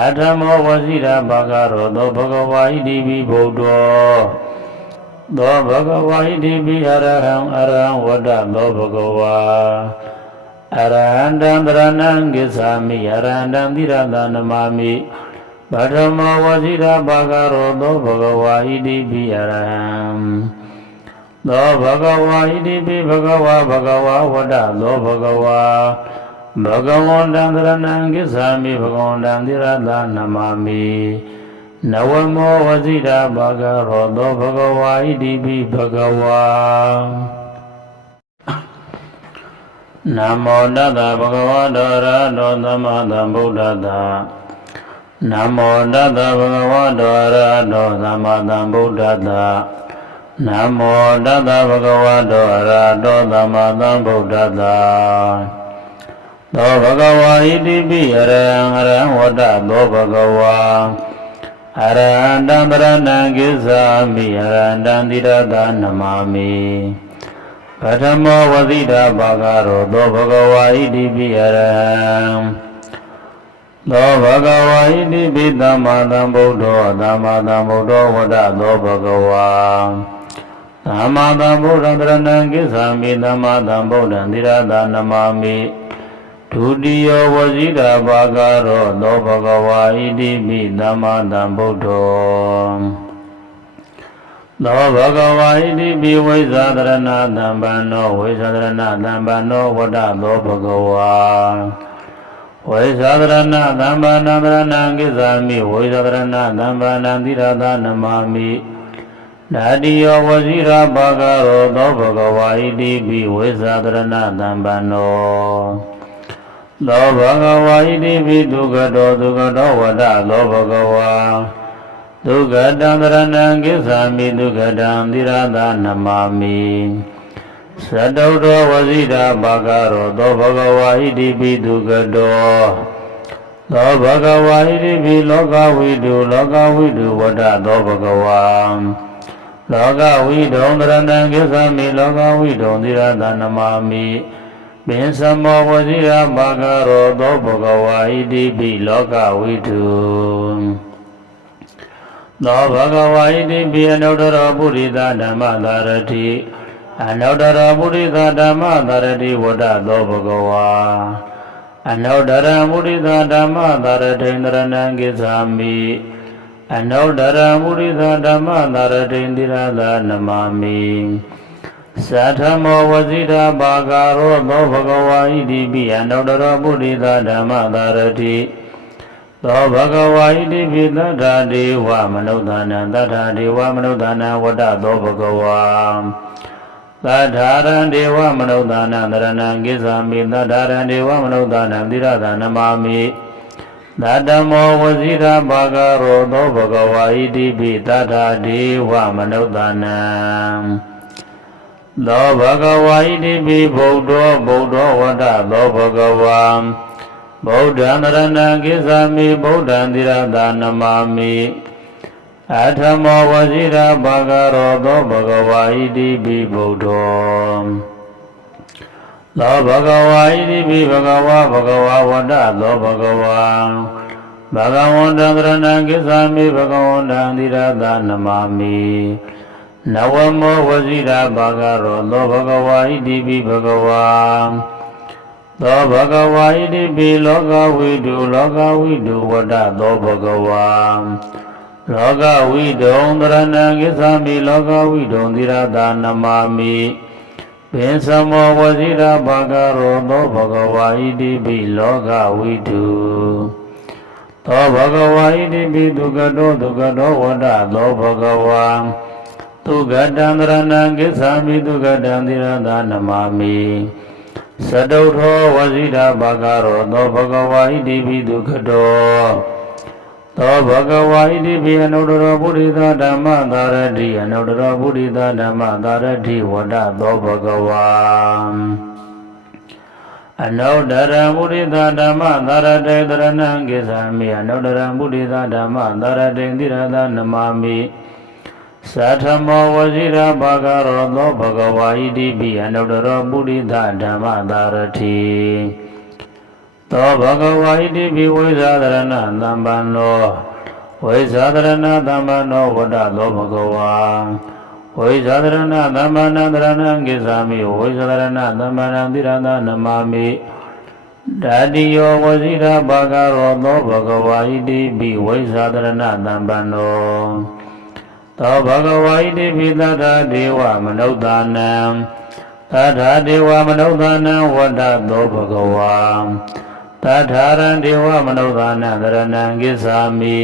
အထမောဝစီရာဘာဂရောသောဘဂဝါဣတိပိဗုဒ္ဓောသောဘဂဝါဣတိပိအရဟံဝတ္တသောဘဂဝါအရဟံတံသရဏံကိစ္ဆာမိအရဟံတံသီရသနမမိပထမဝစီရာဘာဂရောသောဘဂဝါဣတိပိအရဟံသောဘဂဝါဣတိပိဘဂဝါဝတ္တသောဘဂဝါဘဂဝန္တံသရဏံကိစ္ဆာမိဘဂဝန္တံသီရသနမမိနဝမောဝစီရာဘာဂရောသောဘဂဝါဣတိပိဘဂဝါနမောတတ္တဘဂဝတောရဟတောသမ္မာသမ္ဗုဒ္ဓတ္တနမောတတ္တဘဂဝတောရဟတောသမ္မာသမ္ဗုဒ္ဓတ္တနမောတတ္တဘဂဝတောရဟတောသမ္မာသမ္ဗုဒ္ဓတ္တသောဘဂဝါဣတိပိအရဟံဝတ္တသောဘဂဝါအရဟံတံသရဏံကိစ္ဆာမိအရဟံတံသီရသနမမိပထမောဝစီရာဘာဂရောသောဘဂဝါဣတိပိအရဟံသောဘဂဝါဣတိပိသမ္မာသမ္ဗုဒ္ဓောသမ္မာသမ္ဗုဒ္ဓောဝတ္တသောဘဂဝါသမ္မာသမ္ဗုဒ္ဓံသရဏံကိစ္ဆာမိသမ္မာသမ္ဗုဒ္ဓံသီရသနမမိဒုတိယဝစီရာဘာဂရောသောဘဂဝါဣတိပိသမ္မာသမ္ဗုဒ္ဓောသောဘဂဝါဣတိပိဝိဇာသရဏသံပန္နောဝိဇာသရဏသံပန္နောဝတ္တသောဘဂဝါဝိဇာသရဏသံပန္နံသရဏံကိစ္ဆာမိဝိဇာသရဏသံပန္နံသီရသနမမိဓာတိယဝစီရာဘာဂရောသောဘဂဝါဣတိပိဝိဇာသရဏသံပန္နောသောဘဂဝါဣတိပိဒုက္ခတောဝတ္တသောဘဂဝါဒုက္ခတံသရဏံကိစ္ဆာမိဒုက္ခတံသီရသနမမိသတုတ္တဝစီရာဘာဂရောသောဘဂဝါဣတိပိဒုက္ခတောသောဘဂဝါဣတိပိလောကဝိတုဝတ္တသောဘဂဝါလောကဝိတုံသရဏံကိစ္ဆာမိလောကဝိတုံသီရသနမမိပင်စမောဝစီရာဘာဂရောသောဘဂဝါဣတိပိလောကဝိတုသောဘဂဝါဣတိပိအနုတ္တရောပုရိသဓမ္မသာရတိအနုတ္တရောပုရိသဓမ္မသာရတိဝတ္တသောဘဂဝါအနုတ္တရပုရိသဓမ္မသာရတိန္ဒရဏံကိစ္ဆာမိအနုတ္တရပုရိသဓမ္မသာရတိန္ဒိရသနမမိသထမောဝစီရာဘာဂရောသောဘဂဝါဣတိပိအနုတ္တရောပုရိသဓမ္မသာရတိသောဘဂဝါဣတိပိသတ္ထာဒေဝမနုဿာနံသတ္ထာဒေဝမနုဿာနံဝတ္တသောဘဂဝါသတ္ထာရံဒေဝမနုဿာနံသရဏံကိစ္ဆာမိသတ္ထာရံဒေဝမနုဿာနံသီရသနမမိသတ္တမောဝစီရာဘာဂရောသောဘဂဝါဣတိပိသတ္ထာဒေဝမနုဿာနံသောဘဂဝါဣတိပိဗုဒ္ဓောဝတ္တသောဘဂဝါဗုဒ္ဓံသရဏံကိစ္ဆာမိဗုဒ္ဓံသီရသနမမိအထမောဝစီရာဘာဂရောသောဘဂဝါဣတိပိဗုဒ္ဓောသောဘဂဝါဣတိပိဘဂဝါဝတ္တသောဘဂဝါဘဂဝန္တံသရဏံကိစ္ဆာမိဘဂဝန္တံသီရသနမမိနဝမောဝစီရာဘာဂရောသောဘဂဝါဣတိပိဘဂဝါသောဘဂဝါဣတိပိလောကဝိတုဝတ္တသောဘဂဝါလောကဝိတုံသရဏံကိစ္ဆာမိလောကဝိတုံသီရသနမမိပင်စမောဝစီရာဘာဂရောသောဘဂဝါဣတိပိလောကဝိတုသောဘဂဝါဣတိပိဒုက္ခတောဝတ္တသောဘဂဝါ သူကတံတရဏံကိစ္ဆာမိသူကတံသီရသာနမမိသတုထောဝစီတာဘာဂရောသောဘဂဝါဣတိပိဒုက္ခတောသောဘဂဝါဣတိပိအနုတ္တရောပုရိသဓမ္မသာရတိအနုတ္တရောပုရိသဓမ္မသာရတိဝဒသောဘဂဝါအနုတ္တရပုရိသဓမ္မသာရတေတရဏံကိစ္ဆာမိအနုတ္တရပုရိသဓမ္မသာရတေသီရသာနမမိသထမောဝစီရဘာဂရောသောဘဂဝါဣတိပိအနုတ္တရောပုရိသဓမ္မသာရတိသောဘဂဝါဣတိပိဝိဇာဒရဏသမ္ပန္နောဝိဇာဒရဏသမ္ပန္နောဝဒသောဘဂဝါဝိဇာဒရဏသမ္ပန္နတရဏံကိစ္ဆာမိဝိဇာဒရဏသမ္ပန္နသီရသာနမမိဓာတိယောဝစီရဘာဂရောသောဘဂဝါဣတိပိဝိဇာဒရဏသမ္ပန္နောသောဘဂဝါဣတိပိသတ္ထဒေဝမနုဿာနံသတ္ထဒေဝမနုဿာနံဝဒသောဘဂဝါသတ္ထာရံဒေဝမနုဿာနံသရဏံကိစ္ဆာမိ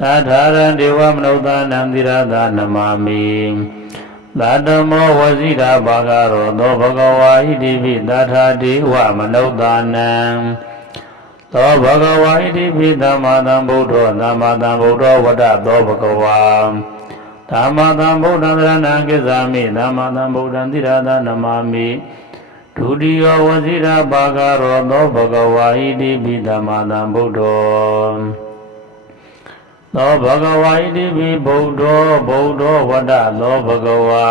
သတ္ထာရံဒေဝမနုဿာနံသီရသာနမမိသတ္တမောဝစီတာဘာဂရောသောဘဂဝါဣတိပိသတ္ထာဒေဝမနုဿာနံသောဘဂဝါဣတိပိသမ္မာသမ္ဗုဒ္ဓောသမ္မာသမ္ဗုဒ္ဓောဝဒသောဘဂဝါသမ္မာသမ္ဗုဒ္ဓံသရဏံကိစ္ဆာမိသမ္မာသမ္ဗုဒ္ဓံသီရသာနမမိဒုတိယဝစီရဘာဂရောသောဘဂဝါဣတိပိသမ္မာသမ္ဗုဒ္ဓောသောဘဂဝါဣတိပိဗုဒ္ဓောဗုဒ္ဓောဝဒသောဘဂဝါ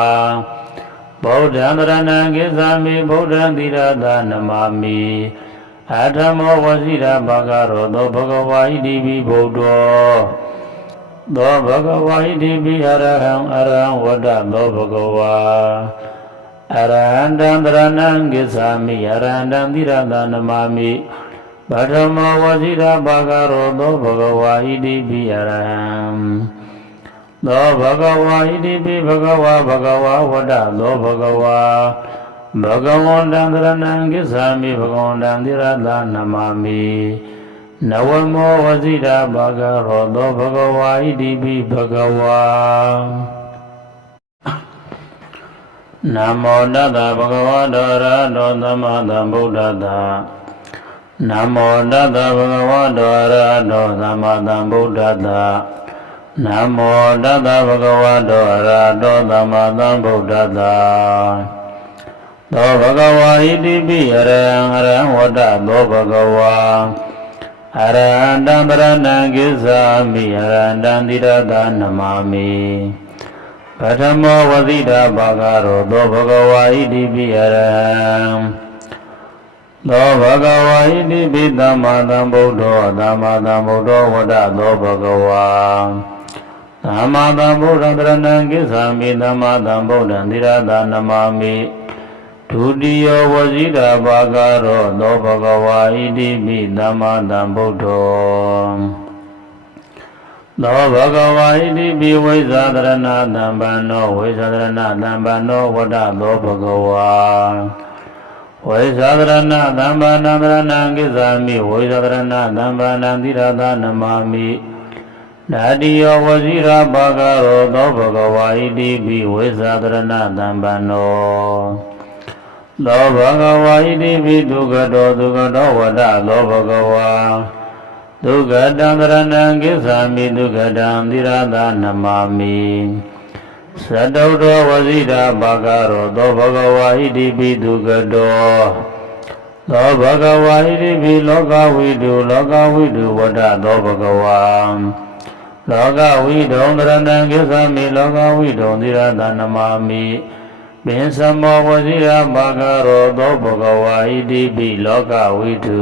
ဗုဒ္ဓံသရဏံကိစ္ဆာမိဗုဒ္ဓံသီရသာနမမိအထမောဝစီရဘာဂရောသောဘဂဝါဣတိပိဗုဒ္ဓောသောဘဂဝါဣတိပိအရဟံအရဟံဝဒသောဘဂဝါအရဟံတံတရဏံကိစ္ဆာမိအရဟံတံသီရသာနမမိပထမဝစီရဘာဂရောသောဘဂဝါဣတိပိအရဟံသောဘဂဝါဣတိပိဘဂဝါဘဂဝါဝဒသောဘဂဝါဘဂဝန္တံတရဏံကိစ္ဆာမိဘဂဝန္တံသီရသာနမမိနဝမောဝစီရဘာဂရောသောဘဂဝါဣတိပိဘဂဝါနမောတတ္တဗဂဝတောအရဟတောသမ္မာသမ္ဗုဒ္ဓတ္တနမောတတ္တဗဂဝတောအရဟတောသမ္မာသမ္ဗုဒ္ဓတ္တနမောတတ္တဗဂဝတောအရဟတောသမ္မာသမ္ဗုဒ္ဓတ္တသောဘဂဝါဣတိပိအရဟံအရဟံဝဒသောဘဂဝါအရဟံတံတရဏံကိစ္ဆာမိအရဟံတံသီရသာနမမိပထမောဝစီတာဘာဂရောသောဘဂဝါဣတိပိအရဟံသောဘဂဝါဣတိပိသမ္မာသမ္ဗုဒ္ဓောသမ္မာသမ္ဗုဒ္ဓောဝဒသောဘဂဝါသမ္မာသမ္ဗုဒ္ဓံတရဏံကိစ္ဆာမိသမ္မာသမ္ဗုဒ္ဓံသီရသာနမမိဒုတိယဝစီတာဘာဂရောသောဘဂဝါဣတိပိသမ္မာသမ္ဗုဒ္ဓောသောဘဂဝါဣတိပိဝိဇာဒရဏသမ္ပန္နောဝိဇာဒရဏသမ္ပန္နောဝဒသောဘဂဝါဝိဇာဒရဏသမ္ပန္နတရဏံကိစ္ဆာမိဝိဇာဒရဏသမ္ပန္နသီရသာနမမိဓာတိယောဝစီရဘာဂရောသောဘဂဝါဣတိပိဝိဇာဒရဏသမ္ပန္နောသောဘဂဝါဣတိပိဒုက္ခတောဒုက္ခတောဝဒသောဘဂဝါဒုက္ခတံတရဏံကိစ္ဆာမိဒုက္ခတံသီရသာနမမိသတုတ္တဝစီတာဘာဂရောသောဘဂဝါဣတိပိဒုက္ခတောသောဘဂဝါဣတိပိလောကဝိတုဝဒသောဘဂဝါလောကဝိတုံတရဏံကိစ္ဆာမိလောကဝိတုံသီရသာနမမိပင်စမောဝစီရဘာဂရောသောဘဂဝါဣတိပိလောကဝိတု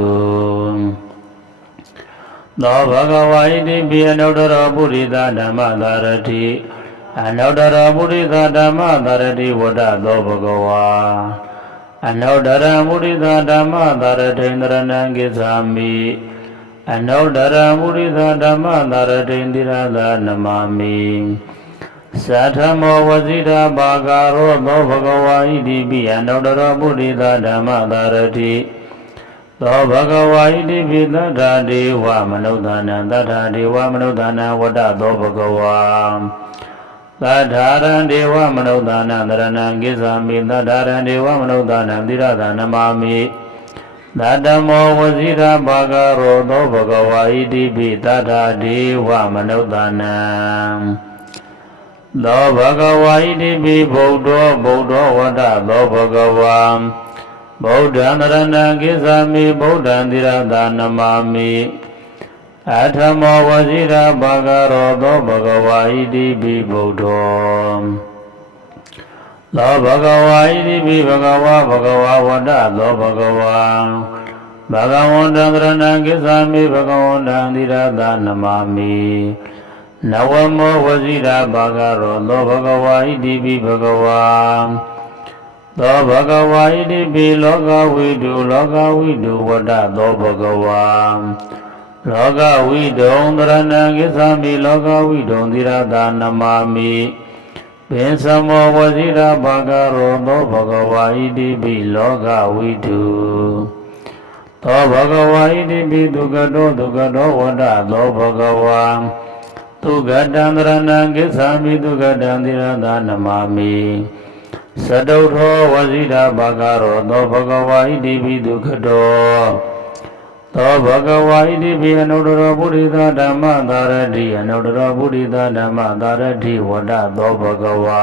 သောဘဂဝါဣတိပိအနုတ္တရောပုရိသဓမ္မသာရတိအနုတ္တရောပုရိသဓမ္မသာရတိဝဒသောဘဂဝါအနုတ္တရပုရိသဓမ္မသာရတိန္တရဏံကိစ္ဆာမိအနုတ္တရပုရိသဓမ္မသာရတိန္တိရသာနမမိသထမောဝစီတာဘာဂရောသောဘဂဝါဣတိပိအနုတ္တရောပုရိသဓမ္မသာရတိသောဘဂဝါဣတိပိသတ္ထာဒေဝမနုဿာနံသတ္ထာဒေဝမနုဿာနံဝဒသောဘဂဝါ Tadharan Deva Manodana Dharana Gisami Tadharan Deva Manodana Dhirada Namami Dadamo Vazira Bhagaro Do Bhagava Idibi Tadha Deva Manodana Do Bhagava Idibi Bodho Bodho Vada Do Bhagava Bodha Dharana Gisami Bodha Dhirada Namami Athamo Vazira Bhagaro Do Bhagava Idibi Bodho Do Bhagava Idibi Bhagava Bhagava Vada Do Bhagava Bhagavanda Dharana Gisami Bhagavanda Dhirada Namami Nawamo Vazira Bhagaro Do Bhagava Idibi Bhagava Do Bhagava Idibi Loka Vidu Vada Do Bhagava Loka Vidon Dharana Gisami Loka Vidon Dhirada Namami Pinsamo Vazira Bhagaro Do Bhagava Idibi Loka Vidu Do Bhagava Idibi Dugado Vada Do Bhagava Dugadan Dharana Gisami Dugadan Dhirada Namami Sadauto Vazira Bhagaro Do Bhagava Idibi Dugado Do Bhagava Idibi Anodara Buddhita Dhamma Dharati Anodara Buddhita Dhamma Dharati Vada Do Bhagava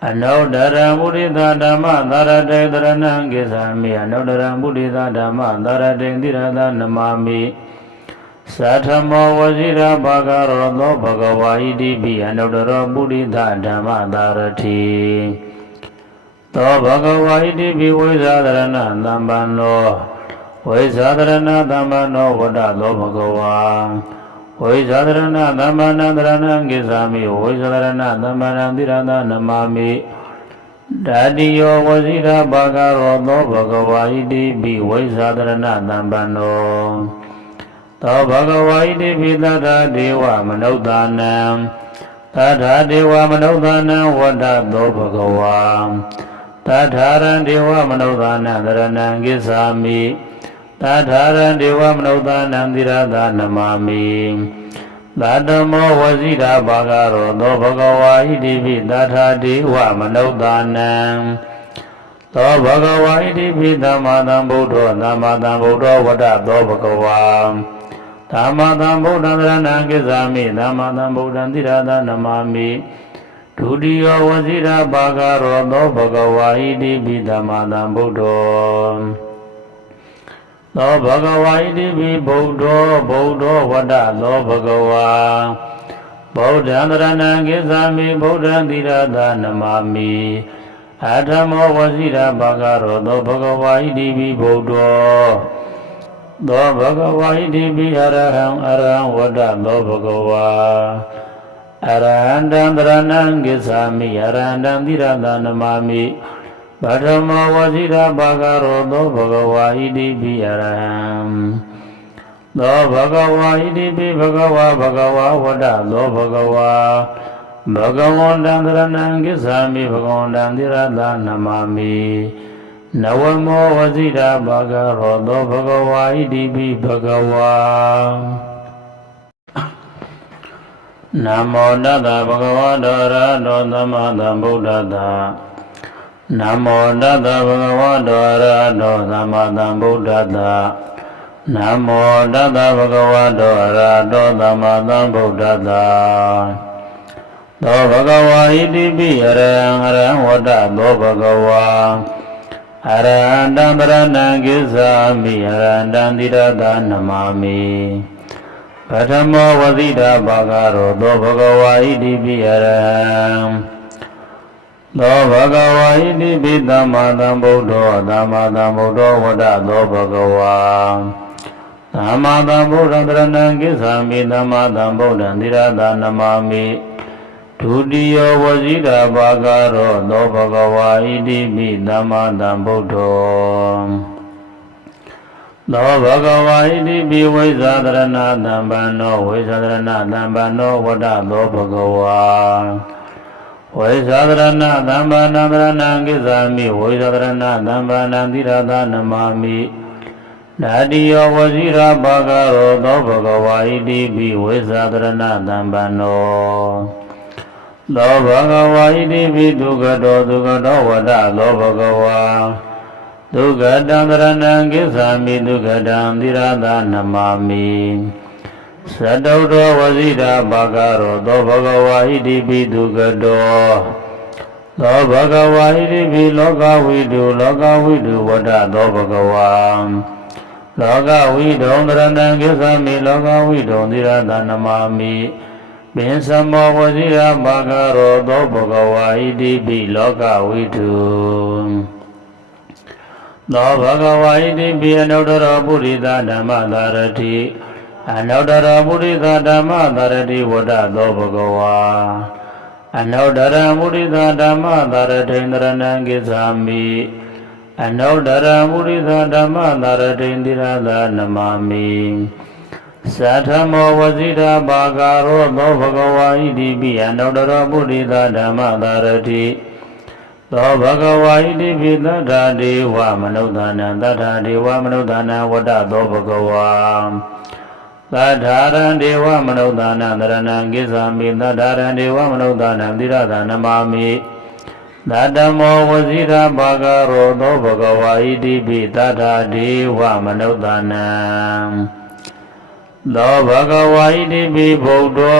Anodara Buddhita Dhamma Dharati Dharana Gisami Anodara Buddhita Dhamma Dharati Dhirada Namami Sathamo Vazira Bhagaro Do Bhagava Idibi Anodara Buddhita Dhamma Dharati Do Bhagava Idibi Vaisadharana Dhambano Vaisadharana Dhambano Vada Do Bhagava Vaisadharana Dhambana Dharana Gisami Vaisadharana Dhambana Dhirada Namami Dadiyo Vazira Bhagaro Do Bhagava Idibi Vaisadharana Dhambano Do Bhagava Idibi Tadha Deva Manodhanam Tadha Deva Manodhanam Vada Do Bhagava Tadharan Deva Manodhana Dharana Gisami Tadharan Deva Manodhana Dhirada Namami Dadamo Vazira Bhagaro Do Bhagava Idibi Tadha Deva Manodhana Do Bhagava Idibi Dhammadam Buddho Vada Do Bhagava Dhammadam Buddha Dharana Gisami Dhammadam Buddha Dhirada Namami Dudiyo Vazira Bhagaro Do Bhagava Idibi Dhammadam Buddho Do Bhagava Idibi Bodho Vada Do Bhagava Bodha Dharana Gisami Bodha Dhirada Namami Athamo Vazira Bhagaro Do Bhagava Idibi Bodho Do Bhagava Idibi Araham Vada Do Bhagava Arahantam Dharanam Gisami Arahantam Dhirada Namami Bhattamo Vazira Bhagaro Do Bhagava Idibi Araham Do Bhagava Idibi Bhagava Vada Do Bhagava Bhagavandam Dharanam Gisami Bhagavandam Dhirada Namami Nawamo Vazira Bhagaro Do Bhagava Idibi Bhagava Namo Tassa Bhagavato Arahato Samma Sambuddhassa Namo Tassa Bhagavato Arahato Samma Sambuddhassa Namo Tassa Bhagavato Arahato Samma Sambuddhassa Do Bhagava Idibi Araham Vada Do Bhagava Arahantam Dharanam Gisami Arahantam Dhirada Namami Bhattamo Vazira Bhagaro Do Bhagava Idibi Araham Do Bhagava Idibi Dhammadam Buddho Vada Do Bhagava Dhammadam Buddha Dharanam Gisami Dhammadam Buddha Dhirada Namami Dudiyo Vazira Bhagaro Do Bhagava Idibi Dhammadam Buddho Do Bhagava Idibi Vaisadharana Dhambano Vada Do Bhagava Vaisadharana Dhambana Dharana Gisami Vaisadharana Dhambana Dhirada Namami ဓာတိယောဝဇိရာဘာဂရောသောဘဂဝါဣတိပိဝိသဒရဏသံပန္နောသောဘဂဝါဣတိပိဒုက္ခတောဝဒသောဘဂဝါဒုက္ခတံသရဏံကိစ္ဆာမိဒုက္ခတံသီရသနမာမိသတုတ္တောဝဇိရာဘာဂရောသောဘဂဝါဣတိပိဒုက္ခတောသောဘဂဝါဣတိပိလောကဝိတုဝဒသောဘဂဝါလောကဝိတုံသရဏံကိစ္ဆာမိလောကဝိတုံသီရသနမာမိပင်စမောဝဇိရာဘာဂရောသောဘဂဝါဣတိပိလောကဝိတုသောဘဂဝါဣတိပိအနုတ္တရောပုရိသဓမ္မသာရတိအနုတ္တရောပုရိသဓမ္မသာရတိဝဒသောဘဂဝါအနုတ္တရပုရိသဓမ္မသာရတိန္ဒရဏံကိစ္ဆာမိအနုတ္တရပုရိသဓမ္မသာရတိန္ဒိရသနမာမိသထမောဝဇိရာဘာဂရောသောဘဂဝါဣတိပိအနုတ္တရပုရိသဓမ္မသာရတိသောဘဂဝါဣတိပိသတ္ထာဒေဝမနုဿာနံသတ္ထာဒေဝမနုဿာနံဝဒသောဘဂဝါသတ္ထာရံဒေဝမနုဿာနံသရဏံကိစ္ဆာမိသတ္ထာရံဒေဝမနုဿာနံသီရသနမာမိသတ္တမောဝဇိရာဘာဂရောသောဘဂဝါဣတိပိသတ္ထာဒေဝမနုဿာနံသောဘဂဝါဣတိပိဗုဒ္ဓော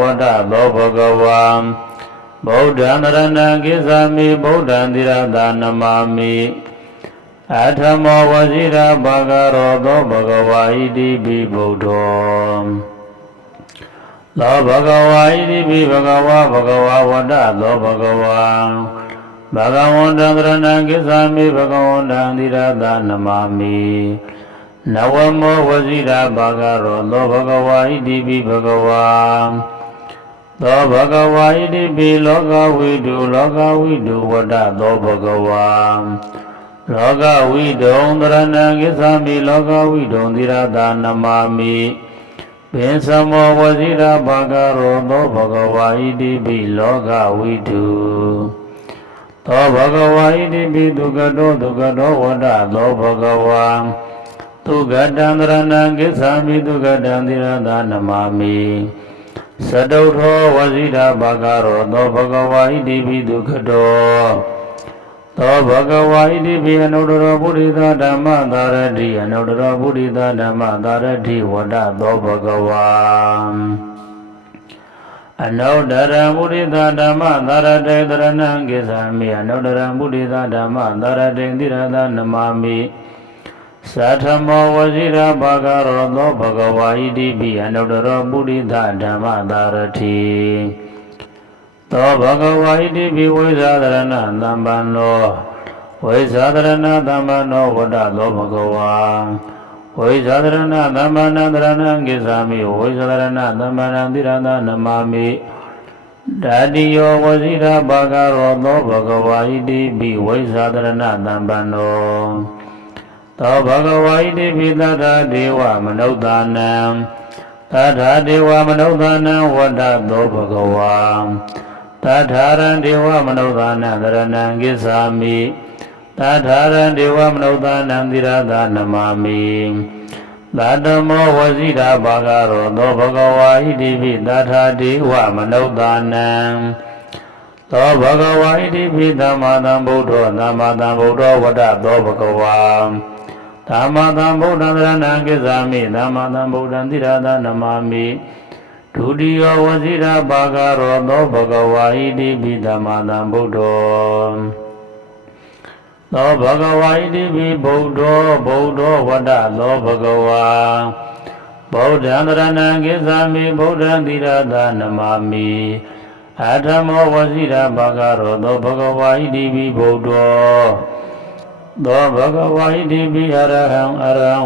ဝဒသောဘဂဝါဗုဒ္ဓံသရဏံကိစ္ဆာမိဗုဒ္ဓံသီရသနမာမိအထမောဝဇိရာဘာဂရောသောဘဂဝါဣတိပိဗုဒ္ဓောသောဘဂဝါဣတိပိဘဂဝါဝဒသောဘဂဝါဘဂဝန္တံသရဏံကိစ္ဆာမိဘဂဝန္တံသီရသနမာမိနဝမောဝဇိရာဘာဂရောသောဘဂဝါဣတိပိဘဂဝါသောဘဂဝါဣတိပိလောကဝိတုဝဒသောဘဂဝါလောကဝိတုံသရဏံကိစ္ဆာမိလောကဝိတုံသီရသနမာမိပင်စမောဝဇိရာဘာဂရောသောဘဂဝါဣတိပိလောကဝိတုသောဘဂဝါဣတိပိဒုက္ခတောဝဒသောဘဂဝါဒုက္ခတံသရဏံကိစ္ဆာမိဒုက္ခတံသီရသနမာမိသတုတ္ထောဝဇိရာဘာဂရောသောဘဂဝါဣတိပိဒုက္ခတောသောဘဂဝါဣတိပိအနုတ္တရောပုရိသဓမ္မသာရတိအနုတ္တရောပုရိသဓမ္မသာရတိဝဒသောဘဂဝါအနုတ္တရပုရိသဓမ္မသာရတေသရဏံကိစ္ဆာမိအနုတ္တရပုရိသဓမ္မသာရတေသီရသနမာမိသထမောဝဇိရာဘာဂရောသောဘဂဝါဣတိပိအနုတ္တရောပုရိသဓမ္မသာရတိသောဘဂဝါဣတိပိဝိဇာဒရဏသံပန္နောဝိဇာဒရဏသံပန္နောဝဒသောဘဂဝါဝိဇာဒရဏသံပန္နသရဏံကိစ္ဆာမိဝိဇာဒရဏသံပန္နသီရသနမာမိဓာတိယောဝဇိရာဘာဂရောသောဘဂဝါဣတိပိဝိဇာဒရဏသံပန္နောသောဘဂဝါဣတိပိသတ္ထာဒေဝမနုဿာနံသတ္ထာဒေဝမနုဿာနံဝဒသောဘဂဝါသတ္ထာရံဒေဝမနုဿာနံသရဏံကိစ္ဆာမိသတ္ထာရံဒေဝမနုဿာနံသီရသနမာမိသတ္တမောဝဇိရာဘာဂရောသောဘဂဝါဣတိပိသတ္ထာဒေဝမနုဿာနံသောဘဂဝါဣတိပိသမ္မာသမ္ဗုဒ္ဓောဝဒသောဘဂဝါသမ္မာသမ္ဗုဒ္ဓံသရဏံကိစ္ဆာမိသမ္မာသမ္ဗုဒ္ဓံသီရသနမာမိဒုတိယဝဇိရာဘာဂရောသောဘဂဝါဣတိပိသမ္မာသမ္ဗုဒ္ဓောသောဘဂဝါဣတိပိဗုဒ္ဓောဝဒသောဘဂဝါဗုဒ္ဓံသရဏံကိစ္ဆာမိဗုဒ္ဓံသီရသနမာမိအထမောဝဇိရာဘာဂရောသောဘဂဝါဣတိပိဗုဒ္ဓောသောဘဂဝါဣတိပိအရဟံ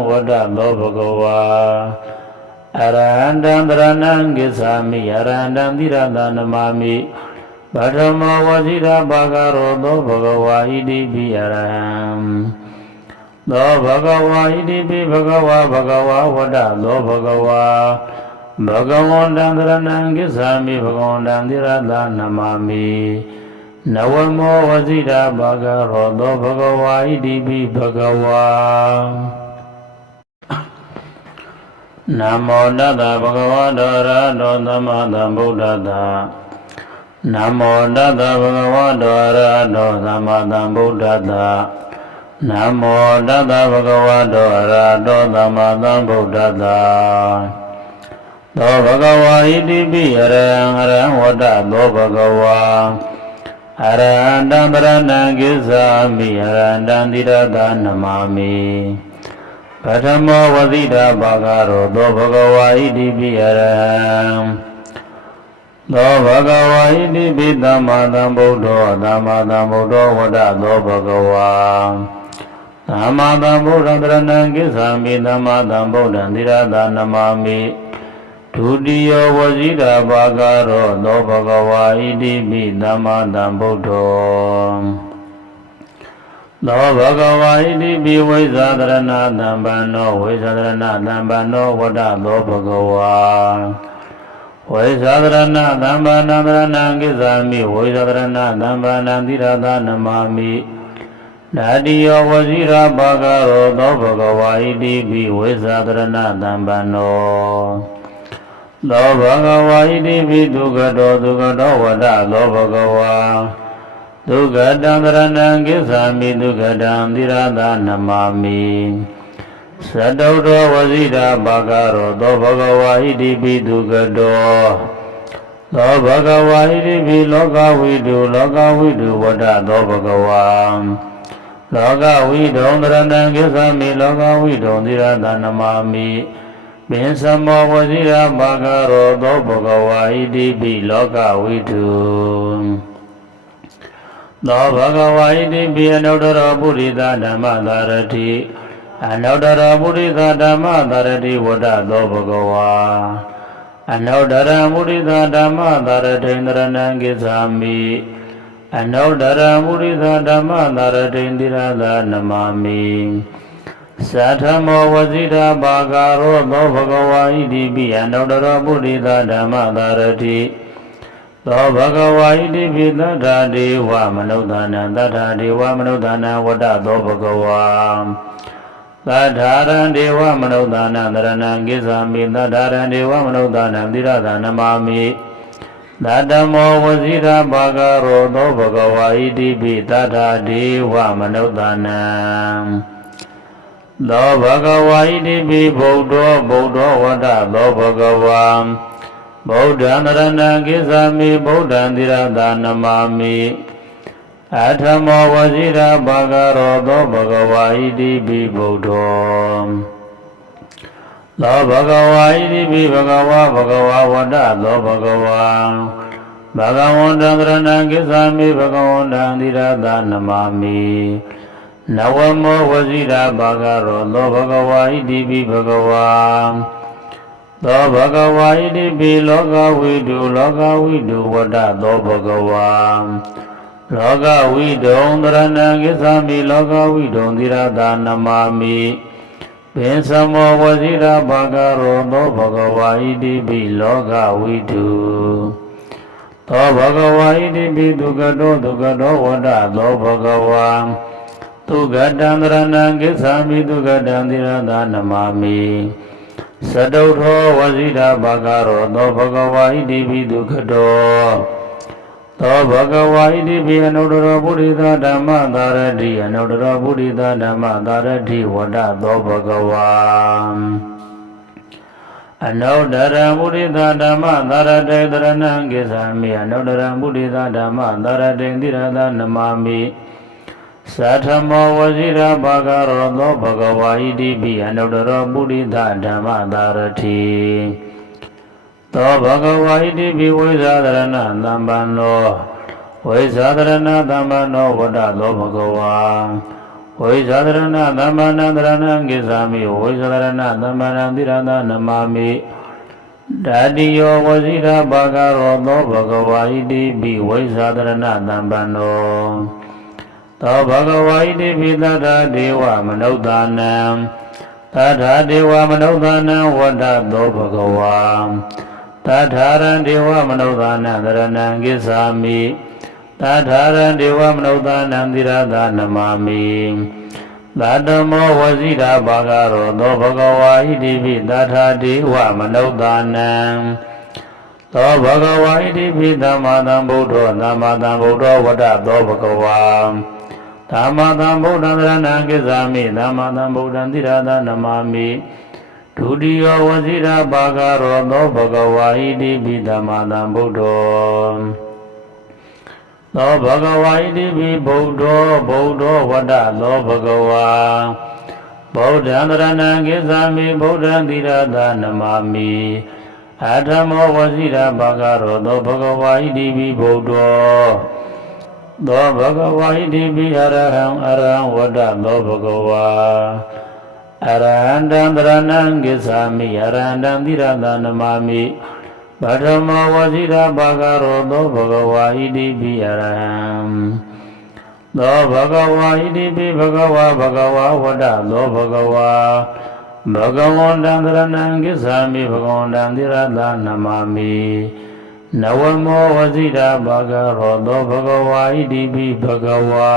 ဝဒသောဘဂဝါအရဟံတံသရဏံကိစ္ဆာမိအရဟံတံသီရသနမာမိပထမဝဇိရာဘာဂရောသောဘဂဝါဣတိပိအရဟံသောဘဂဝါဣတိပိဘဂဝါဝဒသောဘဂဝါဘဂဝန္တံသရဏံကိစ္ဆာမိဘဂဝန္တံသီရသနမာမိနဝမောဝဇိရာဘာဂရောသောဘဂဝါဣတိပိဘဂဝါ Namo Tassa Bhagavato Arahato Samma Sambuddhassa Namo Tassa Bhagavato Arahato Samma Sambuddhassa Namo Tassa Bhagavato Arahato Samma Sambuddhassa Do Bhagava Iti Arahang Vata Do Bhagava Arahantang Saranang Gissami Arahantang Tirata Namami Patamo Vasita Bhagaro Do Bhagava Iti Arahang Do Bhagava Iti Dhamma Sambuddho Dhamma Sambuddho Vata Do Bhagava Dhamma Sambuddho Saranang Gissami Dhamma Sambuddho Tirata Namami Tudiyo Vasita Bhagaro Do Bhagava Iti Dhamma Sambuddho Do Bhagava Iti Vaisadarana Dhambano Vaisadarana Dhambano Vata Do Bhagava Vaisadarana Dhambana Dharanang Gissami Vaisadarana Dhambana Tirata Namami Nadiyo Vasita Bhagaro Do Bhagava Iti Vaisadarana Dhambano Do Bhagava Iti Dukkhato Dukkhato Vata Do Bhagava Dukkhatam Saranang Gissami Dukkhatam Tirata Namami Saddhato Vasita Bhagaro Do Bhagava Iti Dukkhato Do Bhagava Iti Lokavidu Lokavidu Vata Do Bhagava Lokavidu Saranang Gissami Lokavidu Tirata Namami Binsamo Vasita Bhagaro Do Bhagava Iti Lokavidu Do Bhagava Iti Anuttara Buddhita Dhamma Dharati Anuttara Buddhita Dhamma Dharati Vata Do Bhagava Anuttara Buddhita Dhamma Dharati Saranang Gissami Anuttara Buddhita Dhamma Dharati Tirata Namami Sathamo Vasita Bhagaro Do Bhagava Iti Anuttara Buddhita Dhamma Dharati Do Bhagava Iti Tattha Deva Manuddhana Tattha Deva Manuddhana Vata Do Bhagava Tattharan Deva Manuddhana Dharanang Gissami Tattharan Deva Manuddhana Tirata Namami Tattamo Vasita Bhagaro Do Bhagava Iti Tattha Deva Manuddhana Do Bhagava Iti Buddho Buddho Vata Do Bhagava Buddha Dharanang Gissami Buddha Tirata Namami Athamo Vasita Bhagaro Do Bhagava Iti Buddho Do Bhagava Iti Bhagava Bhagava Vata Do Bhagava Bhagavanta Dharanang Gissami Bhagavanta Tirata Namami Navamo Vasita Bhagaro Do Bhagava Iti Bhagava Do Bhagava Iti Lokavidu Lokavidu Vata Do Bhagava Lokavidu Dharanang Gissami Lokavidu Tirata Namami Binsamo Vasita Bhagaro Do Bhagava Iti Lokavidu Do Bhagava Iti Dukkhato Dukkhato Vata Do Bhagava Dukkhatam Saranang Gissami Dukkhatam Tirata Namami Saddhato Vasita Bhagaro Do Bhagava Iti Dukkhato Do Bhagava Iti Anuttara Buddhita Dhamma Dharati Anuttara Buddhita Dhamma Dharati Vata Do Bhagava Anuttara Buddhita Dhamma Dharati Dharanang Gissami Anuttara Buddhita Dhamma Dharati Tirata Namami Sathamo Vasita Bhagaro Do Bhagava Iti Anuttara Buddhita Dhamma Dharati Do Bhagava Iti Vaisadarana Dhambano Vaisadarana Dhambano Vata Do Bhagava Vaisadarana Dhambana Dharanang Gissami Vaisadarana Dhambana Tirata Namami Dadiyo Vasita Bhagaro Do Bhagava Iti Vaisadarana Dhambano Do Bhagava Iti Tattha Deva Manuddhana Tattha Deva Manuddhana Vata Do Bhagava Tattharan Deva Manuddhana Dharanang Gissami Tattharan Deva Manuddhana Tirata Namami သာဓမ္မောဝစီရာဘာဂရောသောဘဂဝါဣတိပိသတ္ထာတိဝမနုဿာနံသောဘဂဝါဣတိပိသမ္မာသမ္ဗုဒ္ဓောသမ္မာသမ္ဗုဒ္ဓောဝတ္တသောဘဂဝါသမ္မာသမ္ဗုဒ္ဓံသရဏံကိစ္ဆာမိသမ္မာသမ္ဗုဒ္ဓံသီရသနမာမိဒုတိယဝစီရာဘာဂရောသောဘဂဝါဣတိပိသမ္မာသမ္ဗုဒ္ဓောသောဘဂဝါဣတိပိဗုဒ္ဓောဗုဒ္ဓောဝတ္တသောဘဂဝါဗုဒ္ဓံသရဏံကိစ္ဆာမိဗုဒ္ဓံသီရသနမာမိအထမောဝစီရာဘာဂရောသောဘဂဝါဣတိပိဗုဒ္ဓောသောဘဂဝါဣတိပိအရဟံဝတ္တသောဘဂဝါအရဟံတံသရဏံကိစ္ဆာမိအရဟံတံသီရသနမာမိပထမဝစီရာဘာဂရောသောဘဂဝါဣတိပိအရဟံသောဘဂဝါဣတိပိဘဂဝါဝတ္တသောဘဂဝါဘဂဝန္တံသရဏံကိစ္ဆာမိဘဂဝန္တံသီရသနမာမိနဝမောဝစီရာဘာဂရောသောဘဂဝါဣတိပိဘဂဝါ